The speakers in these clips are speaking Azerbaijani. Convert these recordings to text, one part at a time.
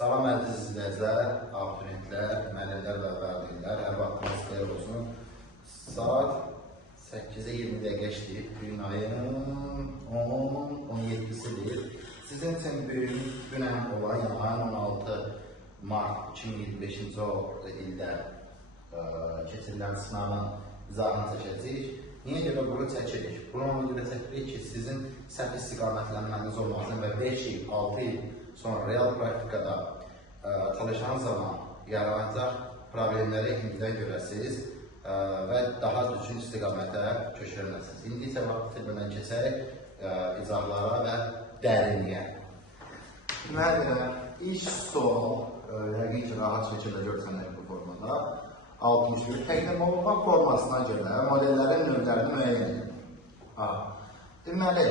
Salam əziz izləyicilər, abituriyentlər, müəllimlər və valideynlər, hər vaxtınız xeyir olsun. Saat 8-ə 20 dəqiqə işləyib, gün ayın 17-sidir. Sizin üçün günən olan, yəni ayın 16 mart 2025-ci ildə keçirilən sınavın izahını çəkəcəyik. Niyə görə bunu çəkirik? Bunu ona görə çəkirik ki, sizin səhv istiqamətlənməniz olmasın və 5 il, 6 il sonra real praktikada çalışan zaman yaranacaq problemləri indidən görəsiniz və daha düzgün istiqamətə köçürüləsiniz. İndi isə vaxt itirmədən keçək izahlara və dərinliyə. Deməli, ilk sual, yəqin ki, rahat şəkildə görsənir bu formada. 61. Təqdim olunan formasına görə modellərin növlərini müəyyən edin. Deməli,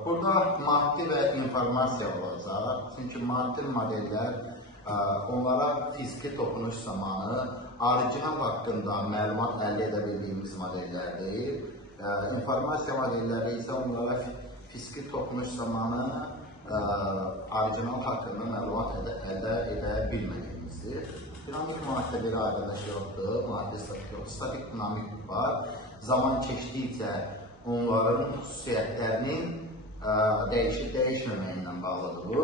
burada maddi və informasiya olacaq. Çünki maddi modellər onlara fiziki toxunuş zamanı orijinal haqqında məlumat əldə edə bildiyimiz modellərdir. İnformasiya modelləri isə onlara fiziki toxunuş zamanı orijinal haqqında məlumat əldə edə bilmədiyimizdir. Dinamik mühakimə bir ayrılış yoxdur, maddi statik yoxdur. Statik dinamik var. Zaman keçdikcə onların xüsusiyyətlərinin dəyişib-dəyişməməyindən bağlıdır bu.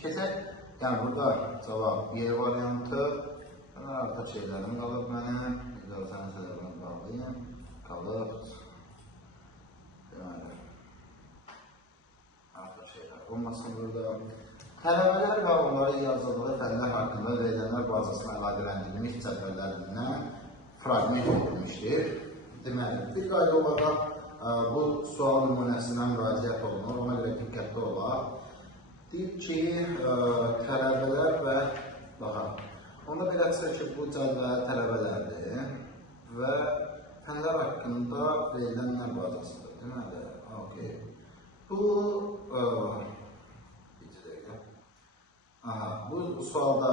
Keçək, yəni burada cavab Y variantı, arta şeylərim qalıb mənim, icazənin sədərini bağlayayım, qalıb, deməli, arta şeylər olmasın burada. Tələbələr və onları yazıldığı fənlər haqqında verilənlər bazasına əlaqələndirilmiş cədvəllərindən fraqment edilmişdir. Deməli, bir qayda olaraq bu sual nümunəsindən müraciət olunur, ona görə diqqətli olaq. Deyib ki, tələbələr və onda belədirsə ki, bu cədvəl tələbələrdir və fənlər haqqında verilənlər bazasıdır. Deməli, okey. Bu sualda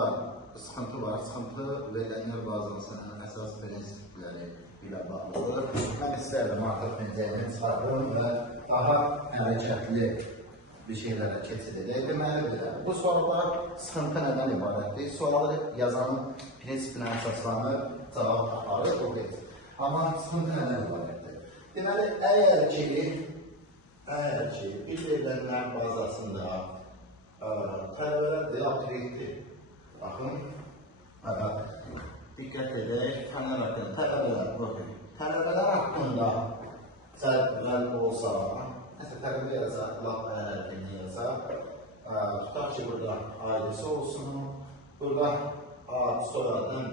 sıxıntı var. Sıxıntı verilənlər bazasının əsas prinsipləri ilə bağlıdır. Mən istərdim artıq pencəyini çıxardım və daha hərəkətli bir şeylərə keçid edək. Deməli, bu suallar sıxıntı nədən ibarətdir? Sualı yazanın prinsipinə əsaslanır, cavab taparıq, o deyil. Amma sıxıntı nədən ibarətdir? Deməli, əgər ki, bir verilənlər bazasında tələbələr deyil, abituriyentdir. Baxın, diqqət edək, fənlər haqqında, tələbələr haqqında cədvəl olsa, nəsə tələbə yazaq, laf əhərəkini yazaq, tutaq ki, burada ailəsi olsun, burada ad, soyadın,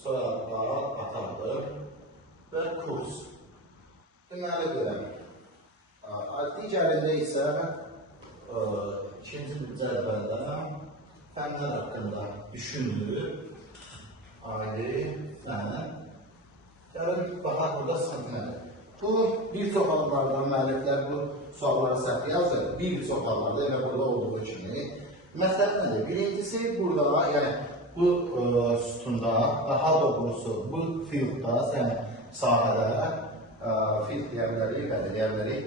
soyad ad, atadır və kurs. Deməli görəm, digərində isə ikinci bir cədvəldə fənlər haqqında düşündür, ayrı, fən. Gəlin, baxaq burada sıxıntı nədir? Bu, bir çox hallardan müəlliflər bu sualları səhv yazır. Bir çox hallarda elə burada olduğu kimi. Məsələ nədir? Birincisi burada, yəni bu sütunda, daha doğrusu bu fieldda, sahədə, field deyə bilərik, bəli deyə bilərik.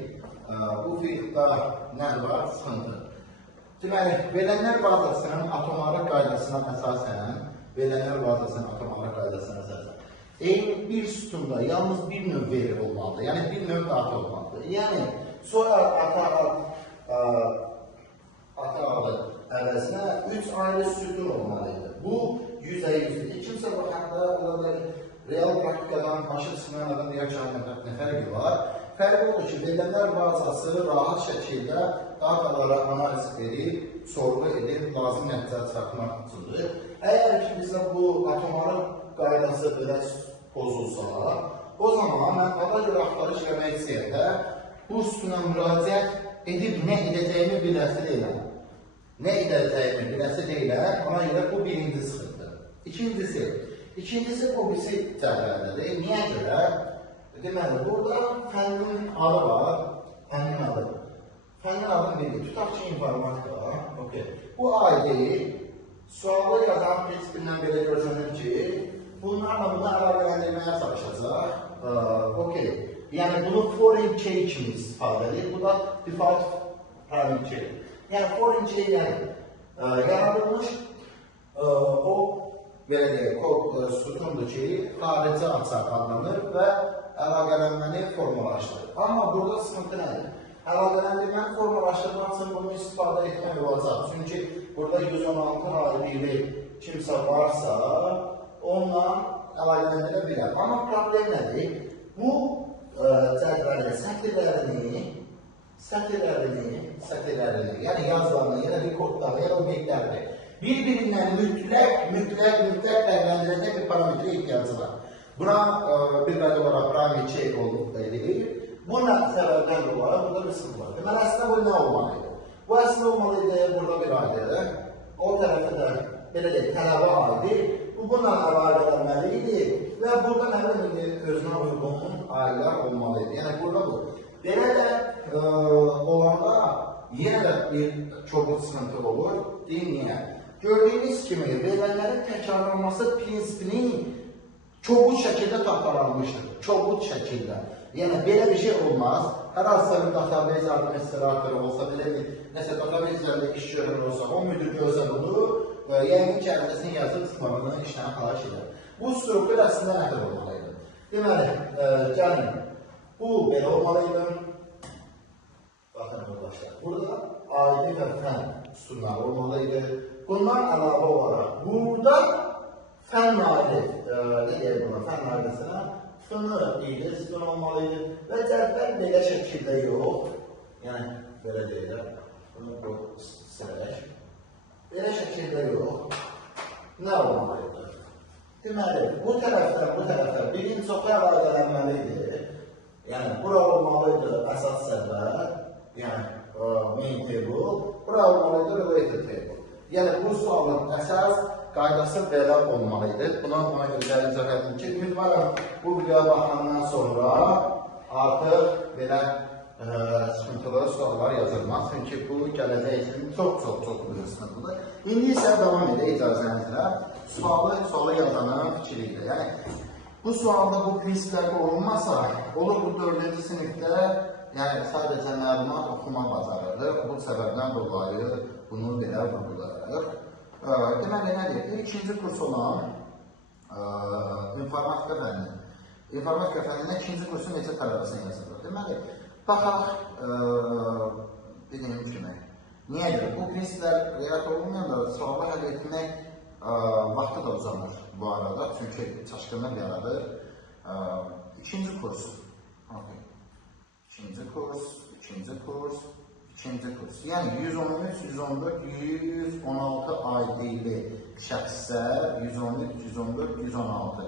Bu fieldda nə var? Sıxıntı. Deməli, verilənlər bazasının atomları qaydasına əsasən, eyni bir sütunda yalnız bir növ veri olmalıdır, yəni bir növ data olmalıdır. Yəni, soyad ata adı əvəzinə 3 ayrı sütun olmalıydı. Bu, 100%. Kimsə baxanda, real praktikadan başı çıxmayan adam deyək ki, nə fərqi var? Fərqi odur ki, verilənlər bazası rahat şəkildə datalara analiz edib, sorğu edib, lazım nəticə çıxartmaq üçündür. Əgər ki, bizə bu atomların qaydası belə pozulsa, o zaman mən ada görə axtarış eləmək istəyəndə bu sütuna müraciət edib nə edəcəyimi biləsi deyiləm. Nə edəcəyimi biləsi deyiləm, ona görə bu birinci sıxıntı. İkincisi bu birisi cədvəldədir. Niyə görə? Deməli, burada fənnin adı var, fənnin adı. Fənnin adını bilir, tutaq ki, informatika. Bu aidi sualı yazan prinsipindən belə görsənir ki, bunlarla bunu əlaqələndirməyə çalışacaq. Yəni, bunu foreign key kimi istifadə edir. Bu da default primary key. Yəni, foreign key yəni yaradılmış. O belə deyək, kod sütundur ki, xarici açar adlanır və əlaqələnməni formalaşdırır. Amma burada sıxıntı nədir? Əlaqələndirməni formalaşdırmaq üçün bunu istifadə etmək olacaq. Çünki burada 116 aidili kimsə varsa, onunla əlaqələndirə bilər. Amma problem nədir? Bu cədvəlin sətirlərini, yəni yazılarını, yəni bir kodları, yəni obyektlərini bir-birindən mütləq fərqləndirəcək bir parametrə ehtiyacı var. Buna bir qədər olaraq parametr check olub deyilir. Buna səbəbdən dolayı burada bir sıxıntı var. Deməli, əslində bu nə olmalıydı? Bu əslində olmalıydı, burada bir aydır. O tərəfə də belə deyək, tələbə aydır. Bu bununla əlaqələnməli idi və burada nə bilim özünə uyğun aylar olmalıydı. Yəni burada bu. Belə də olanda yenə də bir çoxlu sıxıntı olur. Deyim niyə? Gördüyünüz kimi verilənlərin təkrarlanması prinsipini çoxlu şəkildə tapdalanmışdır. Çoxlu şəkildə. Yəni belə bir şey olmaz. Hər hansısa bir database administratoru olsa, belə bir nəsə database üzərində iş görür olsa, o müdür görsə bunu, yəqin ki, əmrəsini yazıb çıxmağını işləni xalaş edər. Bu struktur əslində nədir olmalıydı? Deməli, gəlin, bu belə olmalıydı. Baxın, yoldaşlar, burada aidi və fən sütunları olmalıydı. Bundan əlavə olaraq, burada fən aidi, nə deyək buna, fən aidisinə sütunu deyil, sütun olmalıydı və cədvəl belə şəkildə yox, yəni belə deyilər, bunu bu sərək, belə şəkildə yox, nə olmalıydı? Deməli, bu tərəfdən birinci çoxu əlaqələnməlidir, yəni bura olmalıydı əsas cədvəl, yəni main table, bura olmalıydı related table. Yəni bu sualın əsas qaydası belə olmalıydı. Buna görə izah edim ki, ümidvarım bu videoya baxandan sonra artıq belə sıxıntılı suallar yazılmaz. Çünki bu gələcək üçün çox böyük sıxıntıdır. İndi isə davam edək icazənizlə. Sualı yazanın fikridir. Yəni bu sualda bu prinsiplər olunmasa, olur bu 4-cü sinifdə yəni sadəcə məlumat oxuma bacarırıq. Bu səbəbdən dolayı bunu belə vurgularıq. Deməli, nədir? İkinci kurs olan informatika fənni. İnformatika fənnində ikinci kursun neçə tələbəsini yazılır? Deməli, baxaq, dediyim kimi, niyə bu prinsiplər rəyat olunmayanda sualı həll etmək vaxtı da uzanır bu arada. Çünki çaşqınlıq yaradır. İkinci kurs. İkinci kurs. Yəni 113, 114, 116 aidili şəxslər 113, 114, 116.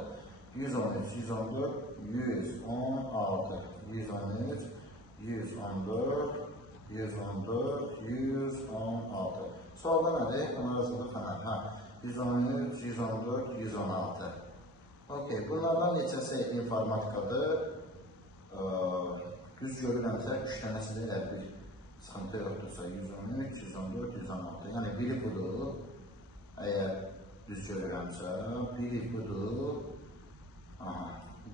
113, 114, 116. 113, 114, 114, 116. Sualda nədir? Onlara yazılır fənər. 113, 114, 116. Okey, bunlardan neçəsi informatikadır? Düz görürəmsə, 3 dənəsi də bir sıxıntı yoxdursa, 113, 114, 116. Yəni, biri budur, əgər düz görürəmsə, biri budur,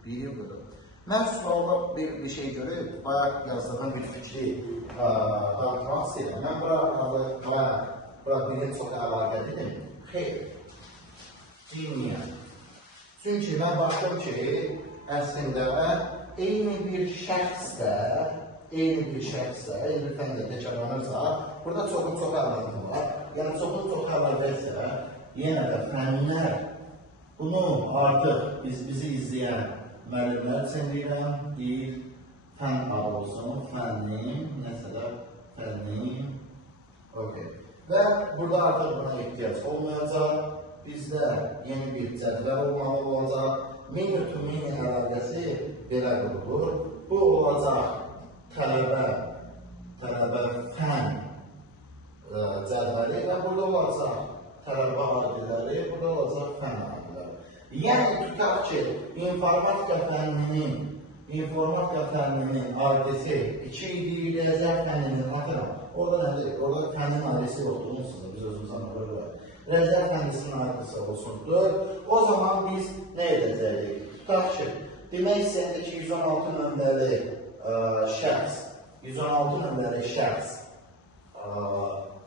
biri budur. Mən sualda bir şey görüb, bayaq yazdığım bir fikri danışmaq istəyirəm. Mən bura birinci çox əlaqəlidir. Xeyr, cinniyə. Çünki mən baxdım ki, əslində eyni bir şəxsdə, eyni fəndə təkrarlanırsa, burada çox əlaqəli var. Yəni, çox əlaqəli isə, yenə də fənlər, bunu artıq bizi izləyən müəllimlər üçün deyirəm, bir fən adı olsun, fənnim, nəsə də fənnim, okey. Və burada artıq buna ehtiyac olmayacaq, bizdə yeni bir cədvəl olmalı olacaq, menu to menu əlaqəsi belə qurulur. Bu olacaq tələbə fən cədvəli və burada olacaq tələbə adiləri, burada olacaq fən adiləri. Yəni, tutaq ki, informatika fənninin adresi 2 idi, rəzər fənninin atıram. Orada nədir? Orada fənnin adresi yoxdur, onsuz da biz özümüzdən olur var. Rəzər fənnisinin adresi olsundur. O zaman biz nə edəcəyik? Tutaq ki, demək istəyəndə ki, 116 nömrəli şəxs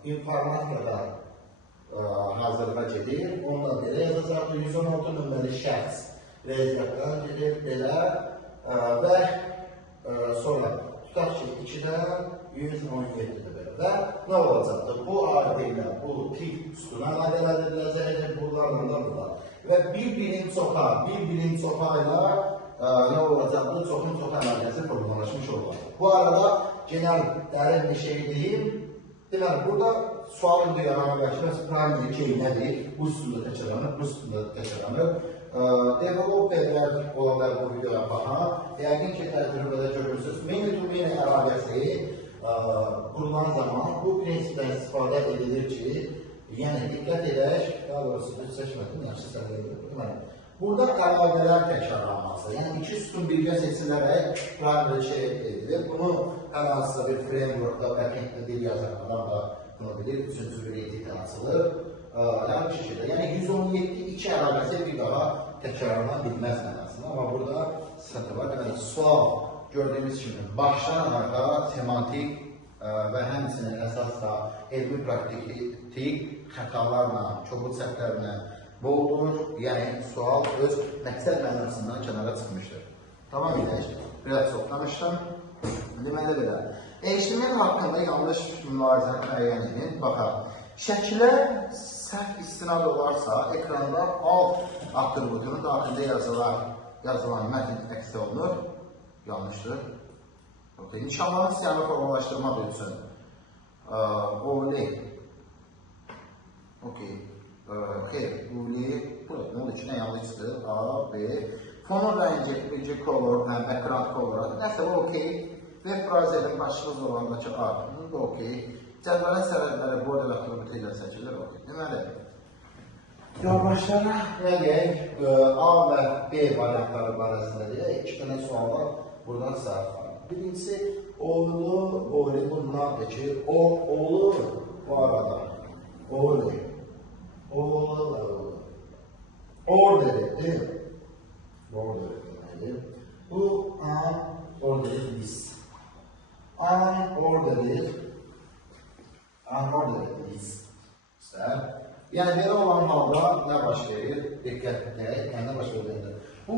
informatikada hazırlığa gedir. Onunla belə yazacaqdır. 116 nömrəli şəxs riyaziyyatdan gedir belə və sonra tutaq ki 2-dən 117-dir belə və nə olacaqdır? Bu ailə ilə bu tip sütuna əlaqələndiriləcəkdir bunlarla da bunlar və bir-birinin çoxa ilə nə olacaqdır? Çoxun çox əlaqəsi formalaşmış olacaq. Bu arada genel dərin bir şey deyim. Deməli, burada sualın yaranı bəlkə primary key nədir? Bu üstündə təkrarlanır, bu üstündə təkrarlanır. Developerlər ola bilər bu videoya baxan. Yəqin ki, təcrübədə görürsünüz. Many-to-many əlaqəsi qurulan zaman bu prinsipdən istifadə edilir ki, yəni diqqət edək, daha doğrusu düz seçmədim, yaxşı səhvəldir. Burada əlaqələr təkrarlanması, yəni iki sütun birgə seçilərək primary key edilir. Bunu hər hansısa bir frameworkda, backenddə dil yazarlardan da bunu bilir, üçüncü bir etik asılır. Yəni bu şəkildə, yəni 117-2 əlaqəsi bir daha təkrarlanan bilməz mənasında. Amma burada sıxıntı var. Deməli, sual gördüyümüz kimi başdan arxa semantik və həmçinin əsasda elmi praktik xətalarla, kobud səhvlərlə boldur. Yəni sual öz məqsəd mənasından kənara çıxmışdır. Davam edək. Biraz çox danışdım. Deməli belə. HTML haqqında yanlış mülahizəni müəyyən edin. Baxaq. Şəkilə səhv istinad olarsa, ekranda alt atributunun daxilində yazılan mətn əks olunur. Yanlışdır. Nişanların siyahını formalaşdırmaq üçün OLE xeyr, ULE bunun üçün yanlışdır. A, B fonun rəngi, bridge color, background color nəsə o okey. Web browserin başlıq zorlandakı A, bunun da okey. Cədvəlin sərhədləri border atributu ilə seçilir. Deməli, yoldaşlara nə deyək, A və B variantları barəsində deyək, iki dənə sual var, buradan səhv var. Birincisi, oğlu bundan geçir, oğlu bu arada, oğlu, orderi, değil mi? Orderi deməkdir. Bu orderi list. Unordered list. Yəni belə olan halda nə baş verir? Diqqət edək, nə baş verir? Bu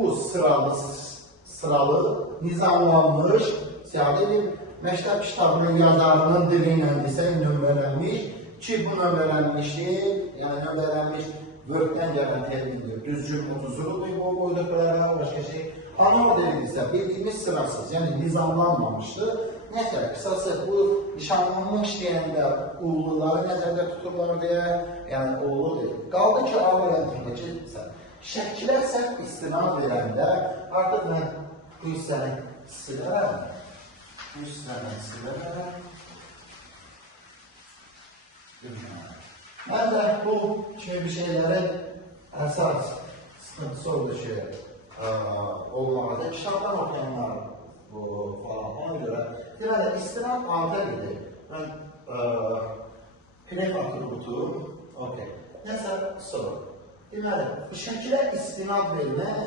sıralı, nizamlanmış, məktəb kitabının yazarının dili ilə isə nömrələnmiş ki, bu nömrələnmişdir, yəni nömrələnmiş Word-dən gələn termindir. Düzgün 30'ludur bu boyda qılaraq, başqa şey. Unordered isə bildiyimiz sırasız, yəni nizamlanmamışdır. Nəysə, qısası bu nişanlanmış deyəndə uğurluları nəzərdə tuturlar deyə, yəni uğurludur. Qaldı ki, A variantındakı şəkilə səhv istinad verəndə, artıq mən bu hissəni silərəm. Mən də bu kimi bir şeylərin əsas sıxıntısı oldu ki, olmaqda kitabdan oxuyanlar bu falan, ona görə deməli, istinad arda gedir. Mən pref atributu, nəsə soru. Deməli, bu şəkilə istinad vermək,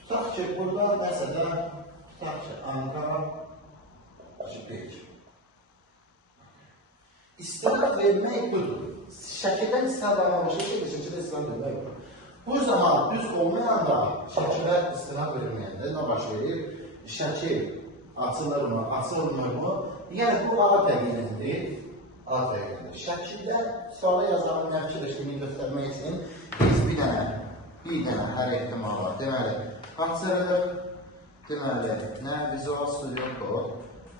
tutaq ki, burada məsələn, tutaq ki, Ankara, istinad vermək budur. Şəkildən istinad almamışdır ki, şəkildə istinad vermək budur. Bu zaman düz olmayanda, şəkilə istinad verməyəndə nə baş verir? Şəkil açılırmı, açılmırmı? Yəni bu A təqiyinidir. Şəkildə sualı yazanın nə fikirləşdiyini göstərmək üçün biz bir dənə hər ehtimal var. Deməli, açırıq. Deməli, nə? Visual Studio Code.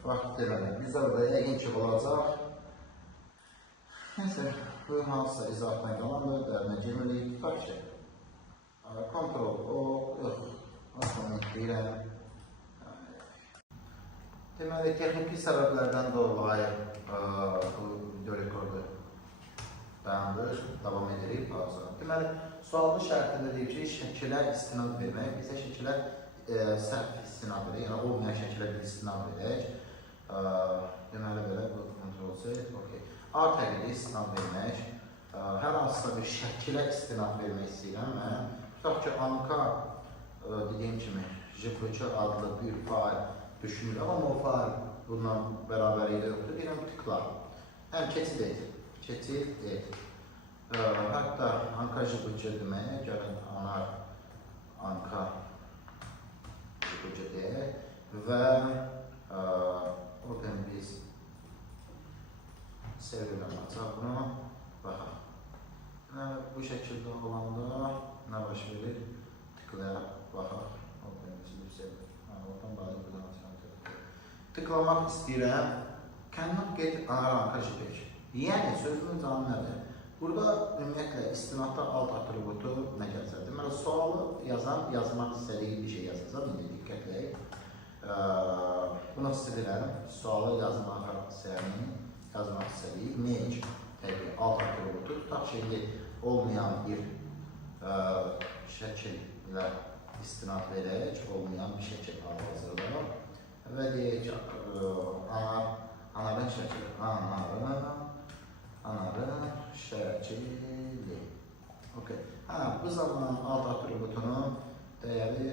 Bax, deməli, bizdə yəqin ki olacaq. Neyse, bu hansısa izahdan qalan bölümlərinə girməliyik. Tutaq ki, Ctrl, yox, aslında deyirəm. Deməli, texniki səbəblərdən dolayı bu video rekordu dayandır, davam edirik. Deməli, sualın şərtində deyir ki, şəkilə istinad vermək, bizə şəkilə səhv istinad verək, yəni olmayan şəkilə bir istinad verək. Deməli, belə, bu Ctrl-C, okey. A təqidi istinad vermək, hər hansısa bir şəkilə istinad vermək istəyirəm mən. Tutaq ki, Anka, dediyim kimi, JPG adlı bir fail düşünürəm, amma o fail bundan bərabər ilə yoxdur. Deyirəm, tıkla. Həm keçid et. keçid et. Hətta anka jibücə deməyə gəlin anar anka jibücə deyək və oradan biz serverdən açaq bunu, baxaq. Bu şəkildə olanda nə baş verir? Tıklayaq, baxaq. Oradan biz server. Oradan bazı buradan açaq. Tıklamaq istəyirəm. Cannot get anar anka jibüc. Yəni sözünün canı nədir? Burada ümumiyyətlə istinadda alt atributu nə gəlsə? Deməli, sualı yazmaq istədiyi bir şey yazacaq. İndi diqqətlə. Bunu istəyirəm. Sualı yazmaq istədiyi make təbii alt atributu. Tutaq şimdi olmayan bir şəkillə istinad verək. Olmayan bir şəkil hazırlayaq. Və deyək ki, anarın şəkili. Anarın şəkili. Okay. Bu zaman alt atributunun dəyəri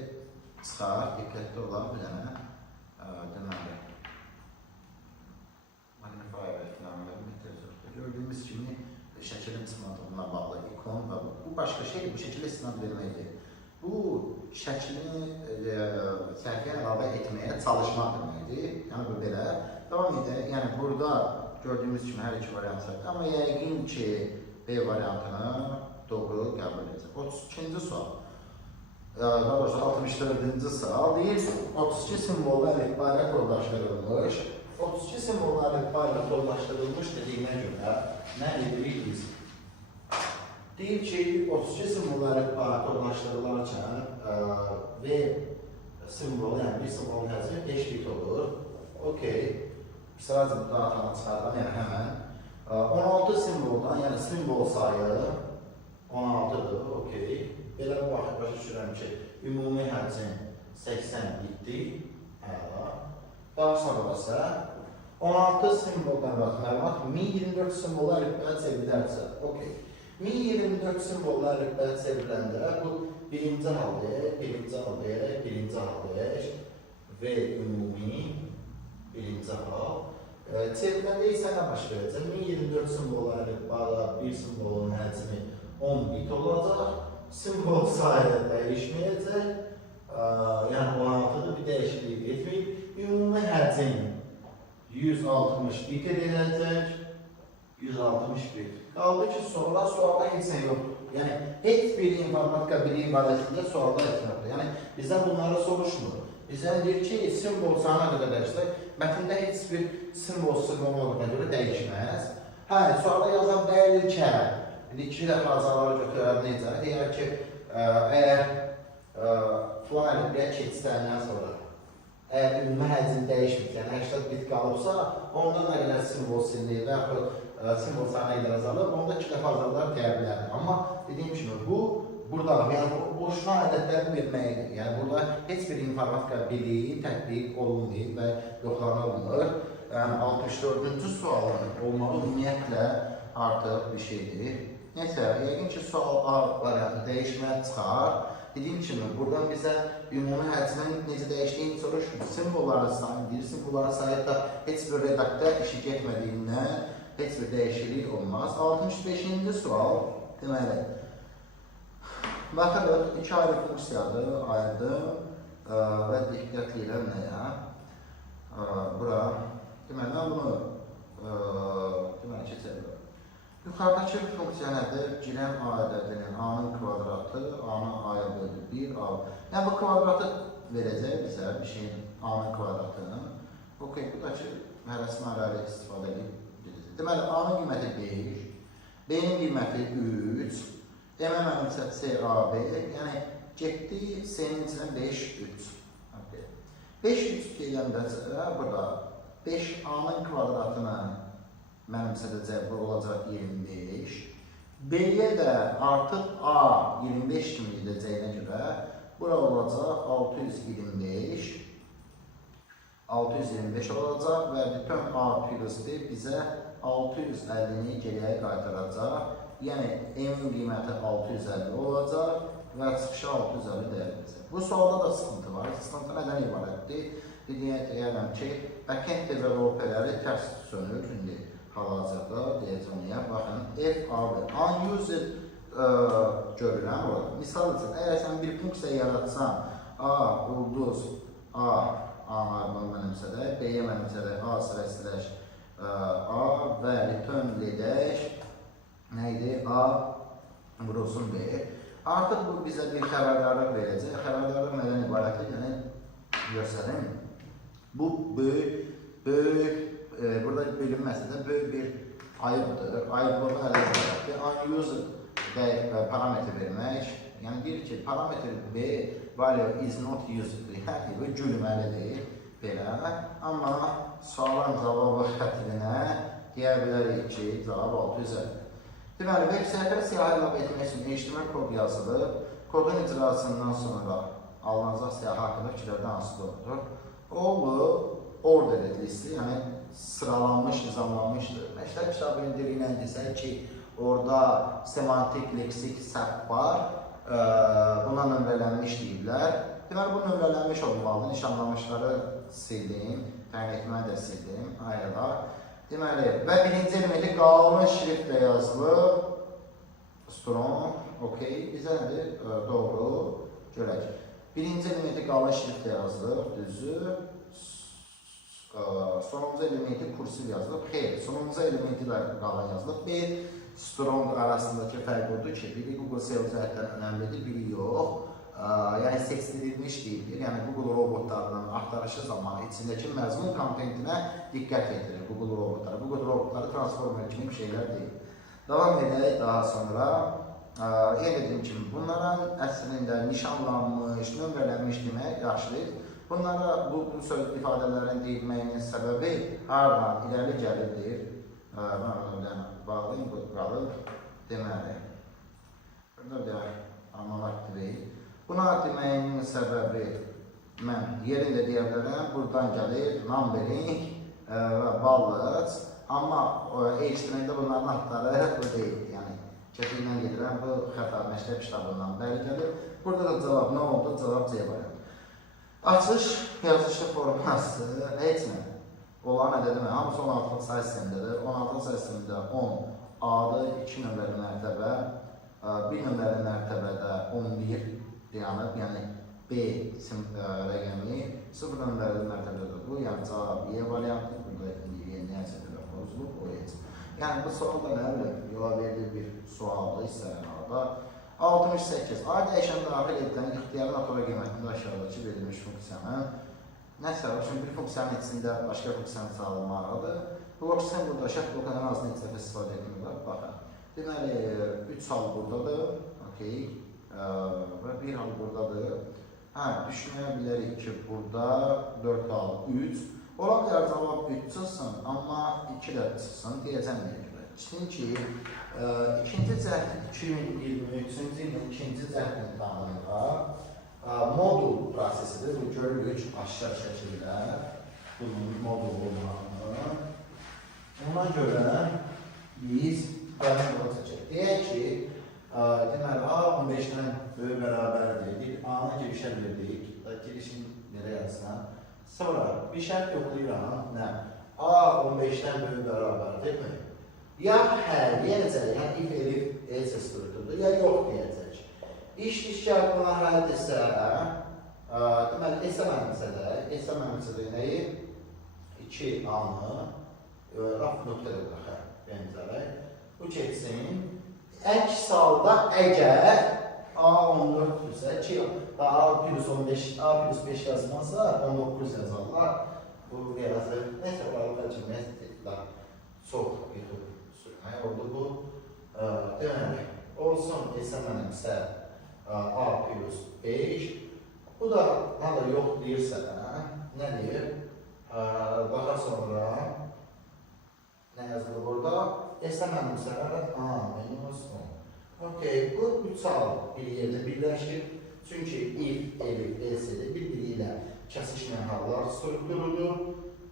çıxar, diqqətli olan bir dənə deməli magnifier gördüyümüz kimi şəkilin istinadına bağlı ikon və bu başqa şey, bu şəkilə istinad verməkdir. Bu şəklini səhviyyə əlavə etməyə çalışmaq deməkdir. Yəni bu belə. Davam edək. Yəni burada gördüyümüz kimi hər iki variant var. Amma yəqin ki B variantını doğru qəbul edəcək. 32-ci sual. Daha doğrusu 64-cü sual deyir. 32 simvollu əlifba ilə kodlaşdırılmış. 32 simvollu əlifba ilə kodlaşdırılmış dediyinə görə nə edirik biz? Deyir ki 32 simvollu əlifba kodlaşdırılarkən V simvolu, yəni bir simvolun həcmi 5 bit olur. Okey. Sıracı bu datadan çıxardan, yəni həmən 16 simvoldan, yəni simvol sayı 16-dır, okey. Belə başa düşürəm ki, ümumi həcm 80 bitdir. Daha sonra isə 16 simvoldan məlumat 1024 simvolu əlifbəyə çevrilərsə, okey. 1024 simvolu əlifbəyə çevriləndə bu birinci hal deyək, və ümumi birinci hal. Çevriləndə isə nə baş verəcək? 1024 simvolu əlifbada bir simvolun həcmi 10 bit olacaq. Simvol sayı dəyişməyəcək. Yəni 16-da bir dəyişiklik etməyib. Ümumi həcm 160 bit ediləcək. 160 bit. Qaldı ki, sualda heç nə yoxdur. Yəni, heç bir informatika biliyi barəsində sualda heç nə yoxdur. Yəni, bizdən bunları soruşmur. Bizdən deyir ki, simvol sayına qədər dəyişdir. Mətndə heç bir simvol olduğuna görə dəyişməz. Sualda yazan dəyəlir ki, iki dəfə azaları götürər necə? Deyər ki, əgər filan əlifbəyə keçidəndən sonra əgər ümumi həcm dəyişmir, yəni 80 bit qalıbsa, onda nə qədər simvol silinir və yaxud simvol sayına qədər azalır, onda iki dəfə azalar deyə bilərdir. Amma dediyim kimi, bu burada boşuna ədədləri verməkdir. Yəni, burada heç bir informatika biliyi tətbiq olunmayıb və yoxlanılmır. Yəni, 64-cü sualın olmağı ümumiyyətlə artıq bir şeydir. Neysə, yəqin ki, sual A variantı dəyişməyə çıxar. Dediyim kimi, buradan bizə ümumi həcmin necə dəyişdiyini soruşur. Simvolları sayılır. Simvolları sayıda heç bir redaktör işi getmədiyindən heç bir dəyişiklik olmaz. 65-ci sual, deməli, baxırıq, iki ayrı funksiyadır, ayırdım və diqqətli ilə nəyə? Bura, deməli, mən bunu keçəlim. Yuxarıdakı funksiya nədir? Girən A ədədinin A-nın kvadratı, A-nın A-ya bölü 1, A. Yəni, bu kvadratı verəcək bizə bir şeyin A-nın kvadratını. Okey, bu da ki, hərəsini ayrı istifadə edib. Deməli, A-nın qiyməti 5, B-nin qiyməti 3, M-nin isə C-A-B, yəni, getdi C-nin içinə 5, 3. 5, 3 deyəndə burada 5 A-nın kvadratını mənimsədəcək, bu olacaq 25. B-yə də artıq A 25 kimi edəcəyinə görə bura olacaq 625. 625 olacaq və bütün A plus-i bizə 650-ni geriyə qaytaracaq. Yəni, M-in qiyməti 650 olacaq və çıxışı 650 dəyərləcək. Bu sualda da sıxıntı var. Sıxıntı nədən ibarətdir? Deyərəm ki, backend developerləri tərs sönür. hal-hazırda deyəcəm niyə? Baxın, FAB, unused görürəm orada. Misal üçün, əgər sən bir funksiya yaratsan, A ulduz A normal mənimsədək, B-yə mənimsədək, A / A və return edək, nə idi? A vurulsun B. Artıq bu bizə bir xəbərdarlıq verəcək. Xəbərdarlıq nədən ibarətdir? Yəni, göstərim. Bu böyük, burada bilinməsə də böyük bir ayıbdır. Ayıblığın əldə ibarətdir. Unused parametr vermək. Yəni, deyir ki, parametr B value is not used. Yəni, bu gülməlidir. Belə. Amma sualın cavabı xətrinə deyə bilərik ki, cavab 650. Deməli, veb səhifəni siyahı əlavə etmək üçün HTML kod yazılır. Kodun icrasından sonra alınacaq siyahı haqqında fikirlərdən hansı doğrudur? O order edilisi, yəni sıralanmış, nizamlanmışdır. Məktəb kitabının dili ilə desək ki, orada semantik, leksik səhv var. Buna nömrələnmiş deyiblər. Deməli, bu nömrələnmiş olmalıdır. Nişanlamışları sildim, təyin etməni də sildim, ayrıda. Deməli, və birinci elementi qalın şriftlə yazılır. Strong, okey. Bizə nədir? Doğru. Görək. Birinci elementi qalın şriftlə yazılır, düzü. Sonuncu elementi kursiv yazılır. Xeyr, sonuncu elementi də qalın yazılır. Bir, strong arasındakı fərq odur ki, biri Google SEO cəhətdən önəmlidir, biri yox. Yəni seçdirilmiş deyildir. Yəni Google robotlarının axtarışı zamanı içindəki məzmun kontentinə diqqət edilir Google robotları. Google robotları transformer kimi bir şeylər deyil. Davam edək daha sonra. Yenə dediyim kimi, bunların əslində nişanlanmış, nömrələnmiş demək yaxşıdır. Bunlara bu söz ifadələrin deyilməyinin səbəbi haradan irəli gəlirdir. Bağlayın, qalır. Deməli, burada deyək, anomak deyil. Buna deməyinin səbəbi mən yerində deyə bilərəm, buradan gəlir numbering və bullet, amma HTML-də bunların adları bu deyil. Yəni, kesinliklə gedirəm, bu xəta məktəb kitabından bəli gəlir. Burada da cavab nə oldu? Cavab C variantı. Açış yazışı forması heç nə. Olan nə dedim? Hamısı 16-lıq sayı sistemindədir. 16-lıq sayı sistemində 10 A-dır, 2 nömrəli mərtəbə, 1 nömrəli mərtəbədə 11 dayanıb, yəni B rəqəmi 0 nömrəli mərtəbədə bu, yəni cavab Y variantı, burada nəyəsə qədər pozulub, o heç. Yəni bu sual da nə bilim, yola verilir bir sualdır, istəyənlərdə. 68. A dəyişən daxil edilən ixtiyarın atora qiymətində aşağıdakı verilmiş funksiyanın nəsə, bir funksiyanın içində başqa funksiyanın çağırılmalıdır. Blok sistem burada şərt blokun ən azı neçə dəfə istifadə edilirlər, baxın. Deməli, 3 hal buradadır, okey. Və bir hal buradadır. Düşünə bilərik ki, burada 4 hal 3. Ola bilər cavab 3 çıxsın, amma 2 də çıxsın, deyəcəm nəyə görə. Çünki ikinci cəhd 2023-cü ilin ikinci cəhd imtahanında modul prosesidir. Bu görürük aşağı şəkildə bunun modul olmağını. Ona görə biz bunu çəkək. Deyək ki, deməli, A 15-dən böyük bərabərdir. A-na girişə verdik. Girişin nerə yazsan. Sonra bir şərt yoxlayıram. Nə? A 15-dən böyük bərabərdir mi? Ya hə deyəcək, yəni if, elif, else strukturdur, ya yox deyəcək. İş şərt buna həldirsə, deməli, S mənimsə də nəyi? 2A-nı raf nöqtədə baxaq, benzərək. Bu keçsin. Əks halda əgər A14-dürsə, A+15 yazmazsa 19 yazarlar. Bu yazı, nəsə var, bəlkə çox yıxıb sürmək oldu bu. Deməli, olsun mənimsə A+5. Bu da yox deyirsə, nə deyir? Daha sonra nə yazılır burada? Mənimsə A-10. Okey, bu 3 hal bir yerdə birləşir. Çünki if, elif, else-dir, bir-biri ilə kəsişməyən hallar strukturudur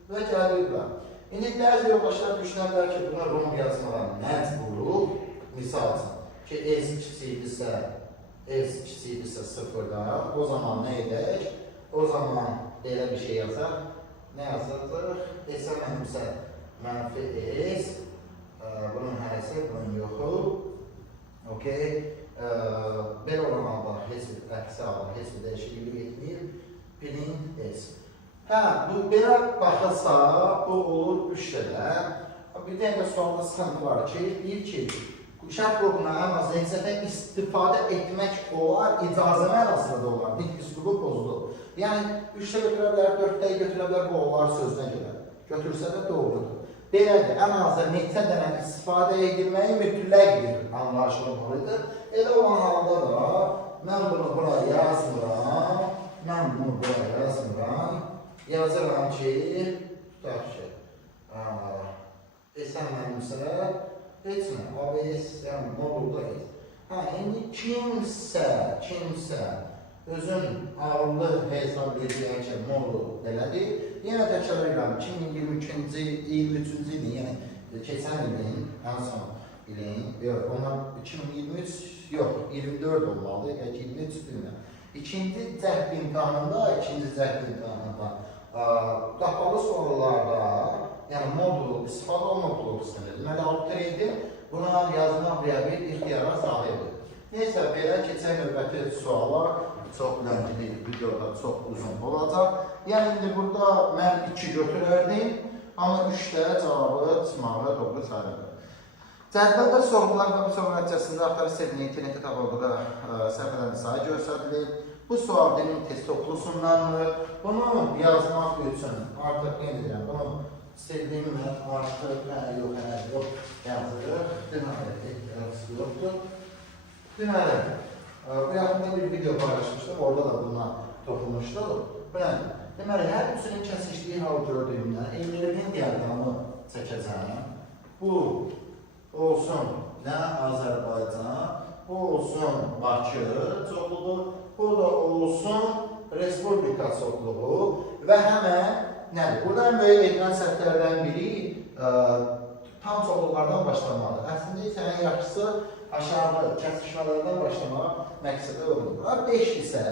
və gəlirlər. İndi bəzi yoldaşlar düşünərlər ki, buna rom yazmağa məcburluq. Misal ki, S kiçikdirsə 0-dan, o zaman nə edək? O zaman belə bir şey yazaq. Nə yazacaq? S mənimsə mənfi S Bunun hərəsi, bunun yoxu. Okey. Belə olan halda heç bir əksi halda heç bir dəyişiklik etmir. Print S. Hə, bu belə baxılsa, bu olur 3 dədə. Bir dəqiqə sualda sıxıntı var ki, deyir ki, şərt qrupuna ən az neçədə istifadə etmək olar, icazə mənasında da olar, dik üslubu pozulur. Yəni, 3-də götürə bilər, 4-də götürə bilər, bu olar sözünə görə. Götürsə də doğrudur. Belədir, ən azı neçə dənə istifadə edilməyi mütləqdir anlayışını buludur. Elə olan halda da mən bunu buraya yazmıram, yazıram ki, tutaq ki, sən mənimsə, heç mi? ABS, yəni modulda heç. İndi kimsə özün ağırlı hesab edilən ki, modul belədir. Yenə təkrar edirəm, 2023-cü ilin, yəni keçən ilin, ən son ilin, onlar 2023, yox, 24 olmalı, 23 bilməm. İkinci cəhd imtahanında, qapalı sorularda, yəni modul istifadə olunub istənir. Deməli, abituriyenti buna yazmaq və ya bir ixtiyara sahibdir. Neysə, belə keçək növbəti suala, çox ləngili videoda çox uzun olacaq. Yəni, indi burada mən 2 götürərdim, amma 3-də cavabı çıxmağı doğru sayılır. Cədvəldə sorğular və bu soru nəticəsində axtarış edildiyi internetdə tapıldığı səhifələrin sayı göstərilir. Bu sual dilin test toplusundandır. Bunu yazmaq üçün artıq qeyd edirəm. Bunu sevdiyim mən artıq yox yazırıq. Deməli, yoxdur. Deməli, bu yaxında bir video paylaşmışdım, orada da bununla toxunmuşdur. Deməli, hər üçünün kəsişdiyi hal gördüyümdən elmlərinin diaqramı çəkəcəm. Bu olsun nə Azərbaycan, bu olsun Bakı çoxluğu, bu da olsun Respublika çoxluğu və həmən nədir? Burada ən böyük edilən səhvlərdən biri tam çoxluqlardan başlamalıdır. Əslində isə ən yaxşısı aşağı kəsişmələrdən başlamaq məqsədə olunur. 5 isə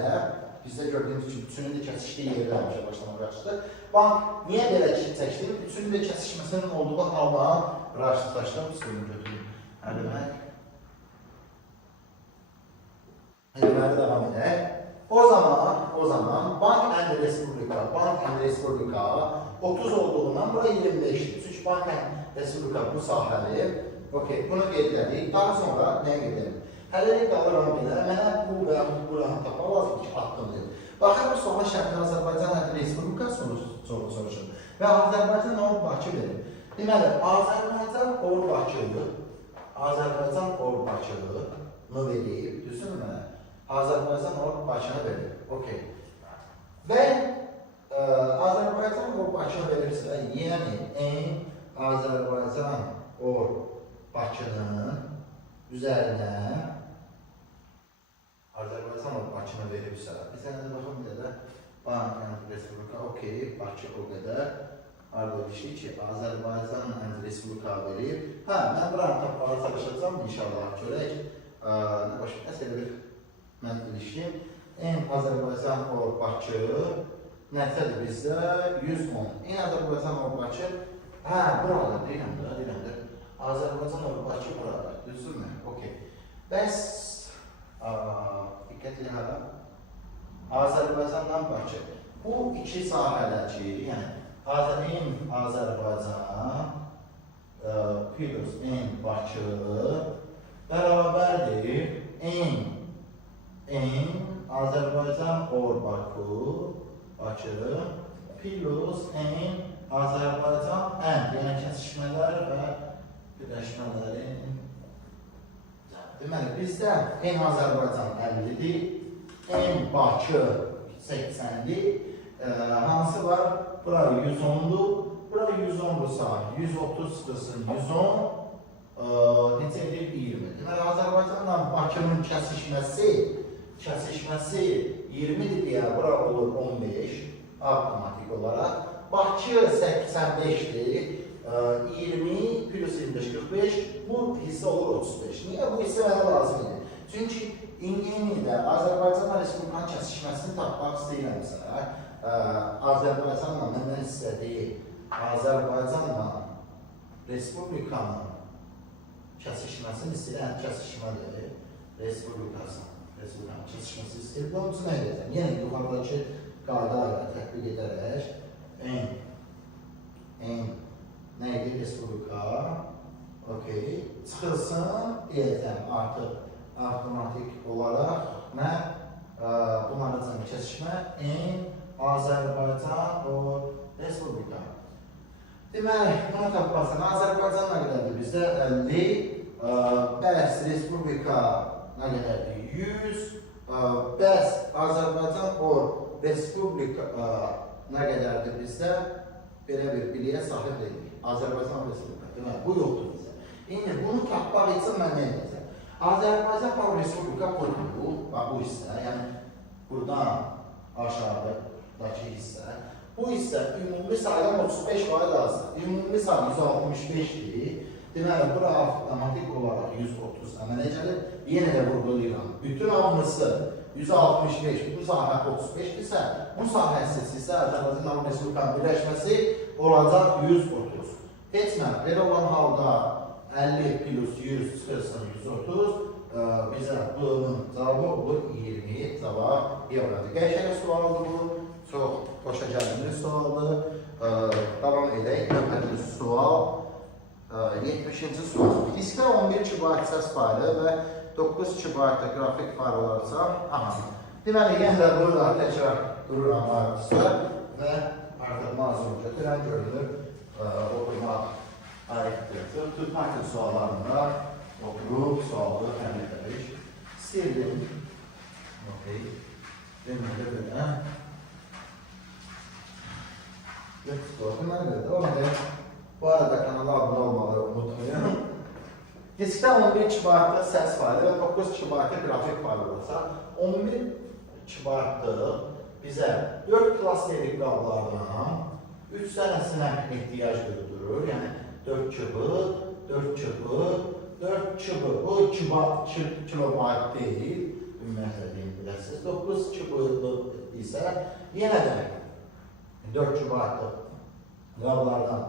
bizdə gördüyümüz üçün üçünün də kəsişdiyi yerdən başlamaq yaxşıdır. Bank niyə belə çəkdim? Üçünün də kəsişməsinin olduğu halda rahatlaşdım, suyunu götürüm. Deməli davam edək. O zaman Bank and Respublika 30 olduğundan bura 25'dir. Çünki Bank and Respublika bu sahəli. Okey, bunu qeyd edirik. Daha sonra nəyə qeyd edelim? Hələlik qalıram belə, mənə bu və yaxud bu rahat tapmaq lazım ki, haqqımdır. Baxın, bu suala şərtli Azərbaycan and Respublika soruşur və Azərbaycan or Bakı verir. Deməli, Azərbaycan or Bakını verir, düzün mənə? Azərbaycan or Bakını verir, okey. Və Azərbaycan or Bakını verirsə, yəni Azərbaycan or Bakının üzərinə Azərbaycan or Bakını veribsə, biz ənədə baxım bir də Bank and Respublika, okey, Bakı o qədər. Arada bir şey ki, Azərbaycan and Respublika verib. Mən buranı tapmağa çalışacağım, inşallah görək. Nəsə bir mən ilişkim. Azərbaycan or Bakı nəticədir bizdə 110. Azərbaycan or Bakı, burada, deyirəmdir. Azərbaycan or Bakı burada, düzdürmü? Okey. Bəs, diqqət edin hələ. Azərbaycandan Bakı. Bu iki sahədəki, yəni Azərbaycan plus Bakı bərabərdir Azərbaycan or Bakı plus Azərbaycan yəni kəsişmələr və birləşmələrin. Deməli, bizdə Azərbaycan 50-dir, Bakı 80-dir. Hansı var? Bura 110'dur. Bura 110'dursa 130 sıxılsın 110 neçə edir? 20. Deməli, Azərbaycanla Bakının kəsişməsi 20'dir deyə bura olur 15 avtomatik olaraq. Bakı 85'dir. 20 plus 25 45 bu hissə olur 35. Niyə bu hissə mənə lazım idi? Çünki İngilizdə Azərbaycanla Respublikanın kəsişməsini tapmaq istəyirəmsə, Azərbaycanla məndən istədiyi Azərbaycanla Respublikanın kəsişməsini istəyir, kəsişmədir. Respublikanın kəsişməsi istəyir. Bunun üçün nə edəcəm? Yenə yuxarıdakı qayda ilə tətbiq edərək nə edir? Respublika çıxılsın deyəcəm artıq avtomatik olaraq mən bunların cəmi kəsişmə Azərbaycan Respublika. Deməli, bunu tapmasın. Azərbaycan nə qədərdir? Bizdə 50, bəs Respublika nə qədərdir? 100, bəs Azərbaycan Respublika nə qədərdir? Bizdə belə bir biliyə sahib deyilik. Azərbaycan Respublika. Deməli, bu yoxdur bizə. İndi bunu tapmaq üçün mən nə edəcəm? Azərbaycan Respublika bu hissə, yəni buradan aşağıdakı hissə. Bu hissə ümumi saydan 35 var lazım. Ümumi say 165'dir. Deməli, bura avtomatik olaraq 130 əmələ gəlir. Yenə də vurgulayıram. Bütün hamısı 165, bu sahə 35-dirsə, bu sahə sizdə Azərbaycan Respublikanın birləşməsi olacaq 130. Heç nə, belə olan halda 50 plus 100 çıxırsın 130. Bizə bunun cavabı olur 20 cavab evradır. Qəşəng sualdır bu. Çox xoşa gəlmir sualdır. Davam edək. Növbəti sual 70-ci sual. Diskdə 11 kilobayt səs faylı və 9 kilobaytda qrafik fayl olarsa, deməli, yenə də burada təkrar dururam ayrıqsa və artıq mazur götürən görünür oturmaq ayrıqdır. Python suallarında oturub sualı həll edərik. İstəyirdim. Deməli, belə. Bu arada kanala abunə olmaları unutmayın. Diskdə 11 kilobaytlı səs faylı və 9 kilobaytlı qrafik faylı olursa, 11 kilobaytlı bizə 4 klasterlik qablardan 3 dənəsinə ehtiyac duyulur. Yəni 4 kübü, 4 kübü, 4 kübü. Bu kilobayt deyil. Ümumiyyətlə deyim biləsiniz. 9 kübü isə yenə də 4 kilobaytlı qablardan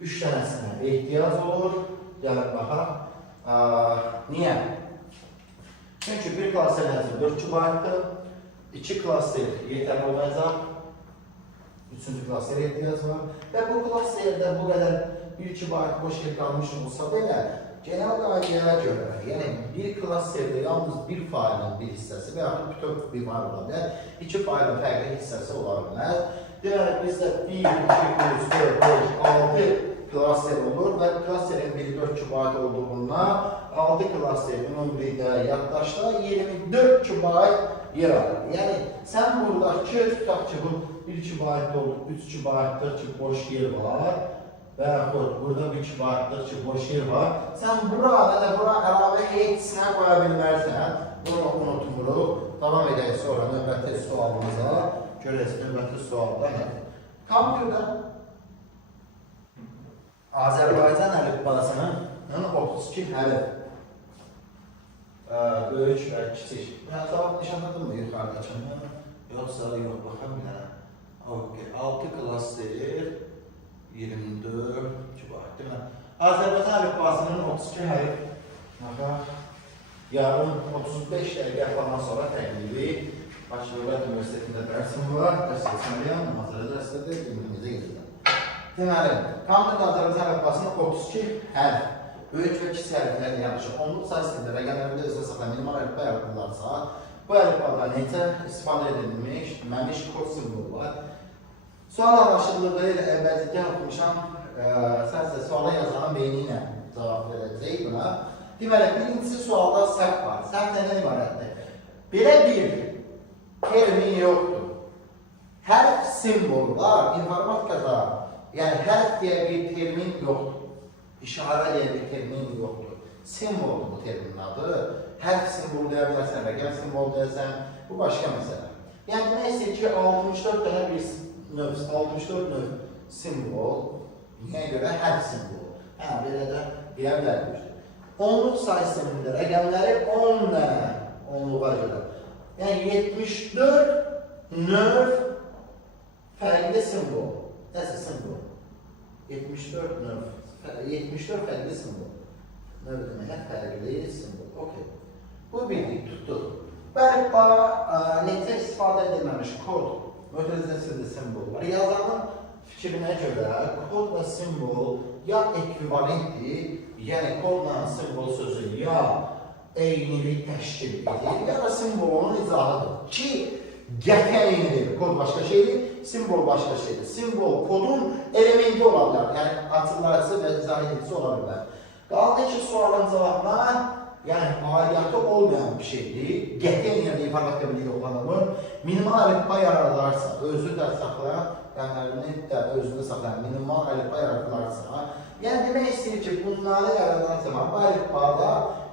3 dənəsinə ehtiyac olur. Gəlib baxaq. Niyə? Çünki bir klaster nəzir 4 kilobaytdır. 2 klaster yetərli olacaq. 3-cü klaster ehtiyac var. Və bu klasterdə bu qədər 1 kilobayt boş yer qalmış olsa belə, genel qaydaya görə, yəni bir klasterdə yalnız bir faylın bir hissəsi və yaxud bütün bir fayl ola bilər, 2 faylın fərqli hissəsi ola bilər. Deməli, bizdə 1, 2, 3, 4, 5, 6 klaster olur və klasterin biri 4 kilobayt olduğundan 6 klaster ümumilikdə yaddaşda 24 kilobayt yer alır. Yəni, sən buradakı tutaq ki, bu 1 kilobayt olur, 3 kilobaytdır ki, boş yer var və yaxud burada 1 kilobaytdır ki, boş yer var. Sən burada əlavə heç-nə qoya bilmərsən, bunu unutmuruq. Davam edək sonra növbəti sualımıza. Görəcək növbəti sualda nədir? Kompüterdə Azərbaycan əlifbasının 32 hərf böyük və kiçik. Cavab nişanladın mı yuxarıdakını? Yoxsa yox, baxa bilərəm. 6 klaster 24 kilobayt. Azərbaycan əlifbasının 32 hərf yarın 35 dəqiqə falan sonra təqdibi Bakı Dövlət Universitetində dərsim var. Dərsləsəliyəm, Nazirə dərslədir, günümüzə gedirəm. Deməli, kompüterdə Azərbaycan əlifbasının 32 hərf, böyük və kiçik hərflərlə yanaşı, onluq sayəsində rəqəmlərində özə saxlayan minimal əlifba yaradılırsa, bu əlifbada necə istifadə edilmiş kod simvolu var. Sual anlaşıldığı ilə əvvəlcəkən oxumuşam, sənsə suala yazanın beyni ilə cavab verəcək buna. Deməli, birincisi sualda səhv var. Səhv nədən ibarətdir? Belə bir termin yoxdur. Hərf simvollar informatikada, yəni hərf deyə bir termin yoxdur. İşarə deyə bir termin yoxdur. Simvoldur bu terminin adı. Hərf simvolu deyə bilərsən, rəqəm simvolu deyəsən, bu başqa məsələ. Yəni, demək istəyir ki, 64 dənə bir 64 növ simvol, niyə görə hərf simvolu. Belə də deyə bilərmişdir. Onluq sayısında rəqəmləri 10 dənə onluğa görə. Yəni 74 növ fərqli simvol. Nəsə simvol? 74 növ 74 fərqli simvol. Növ demək, fərqli simvol. Okay. Bu bildik, tutduq. Bəlkə necə istifadə edilməmiş kod, mötərizəsiz simvol var. Yazanın fikrinə görə kod və simvol ya ekvivalentdir, yəni kodla simvol sözü ya eynilik təşkil edir, ya da simvolun izahıdır ki, qətiyyən eynidir. Kod başqa şeydir, simbol başqa şeydir. Simbol kodun elementi ola bilər, yəni açıqlayıcısı və izah edicisi ola bilər. Qaldı ki, sualın cavabına, yəni aidiyyatı olmayan bir şeydir, qətiyyən yəni informatika bilgi yoxlanılır. Minimal əlifba yaradarsa, özü də saxlayan, yəni də özünü saxlayan minimal əlifba yaradarsa, yəni demək istəyir ki, bunları yaradan zaman bu əlifbada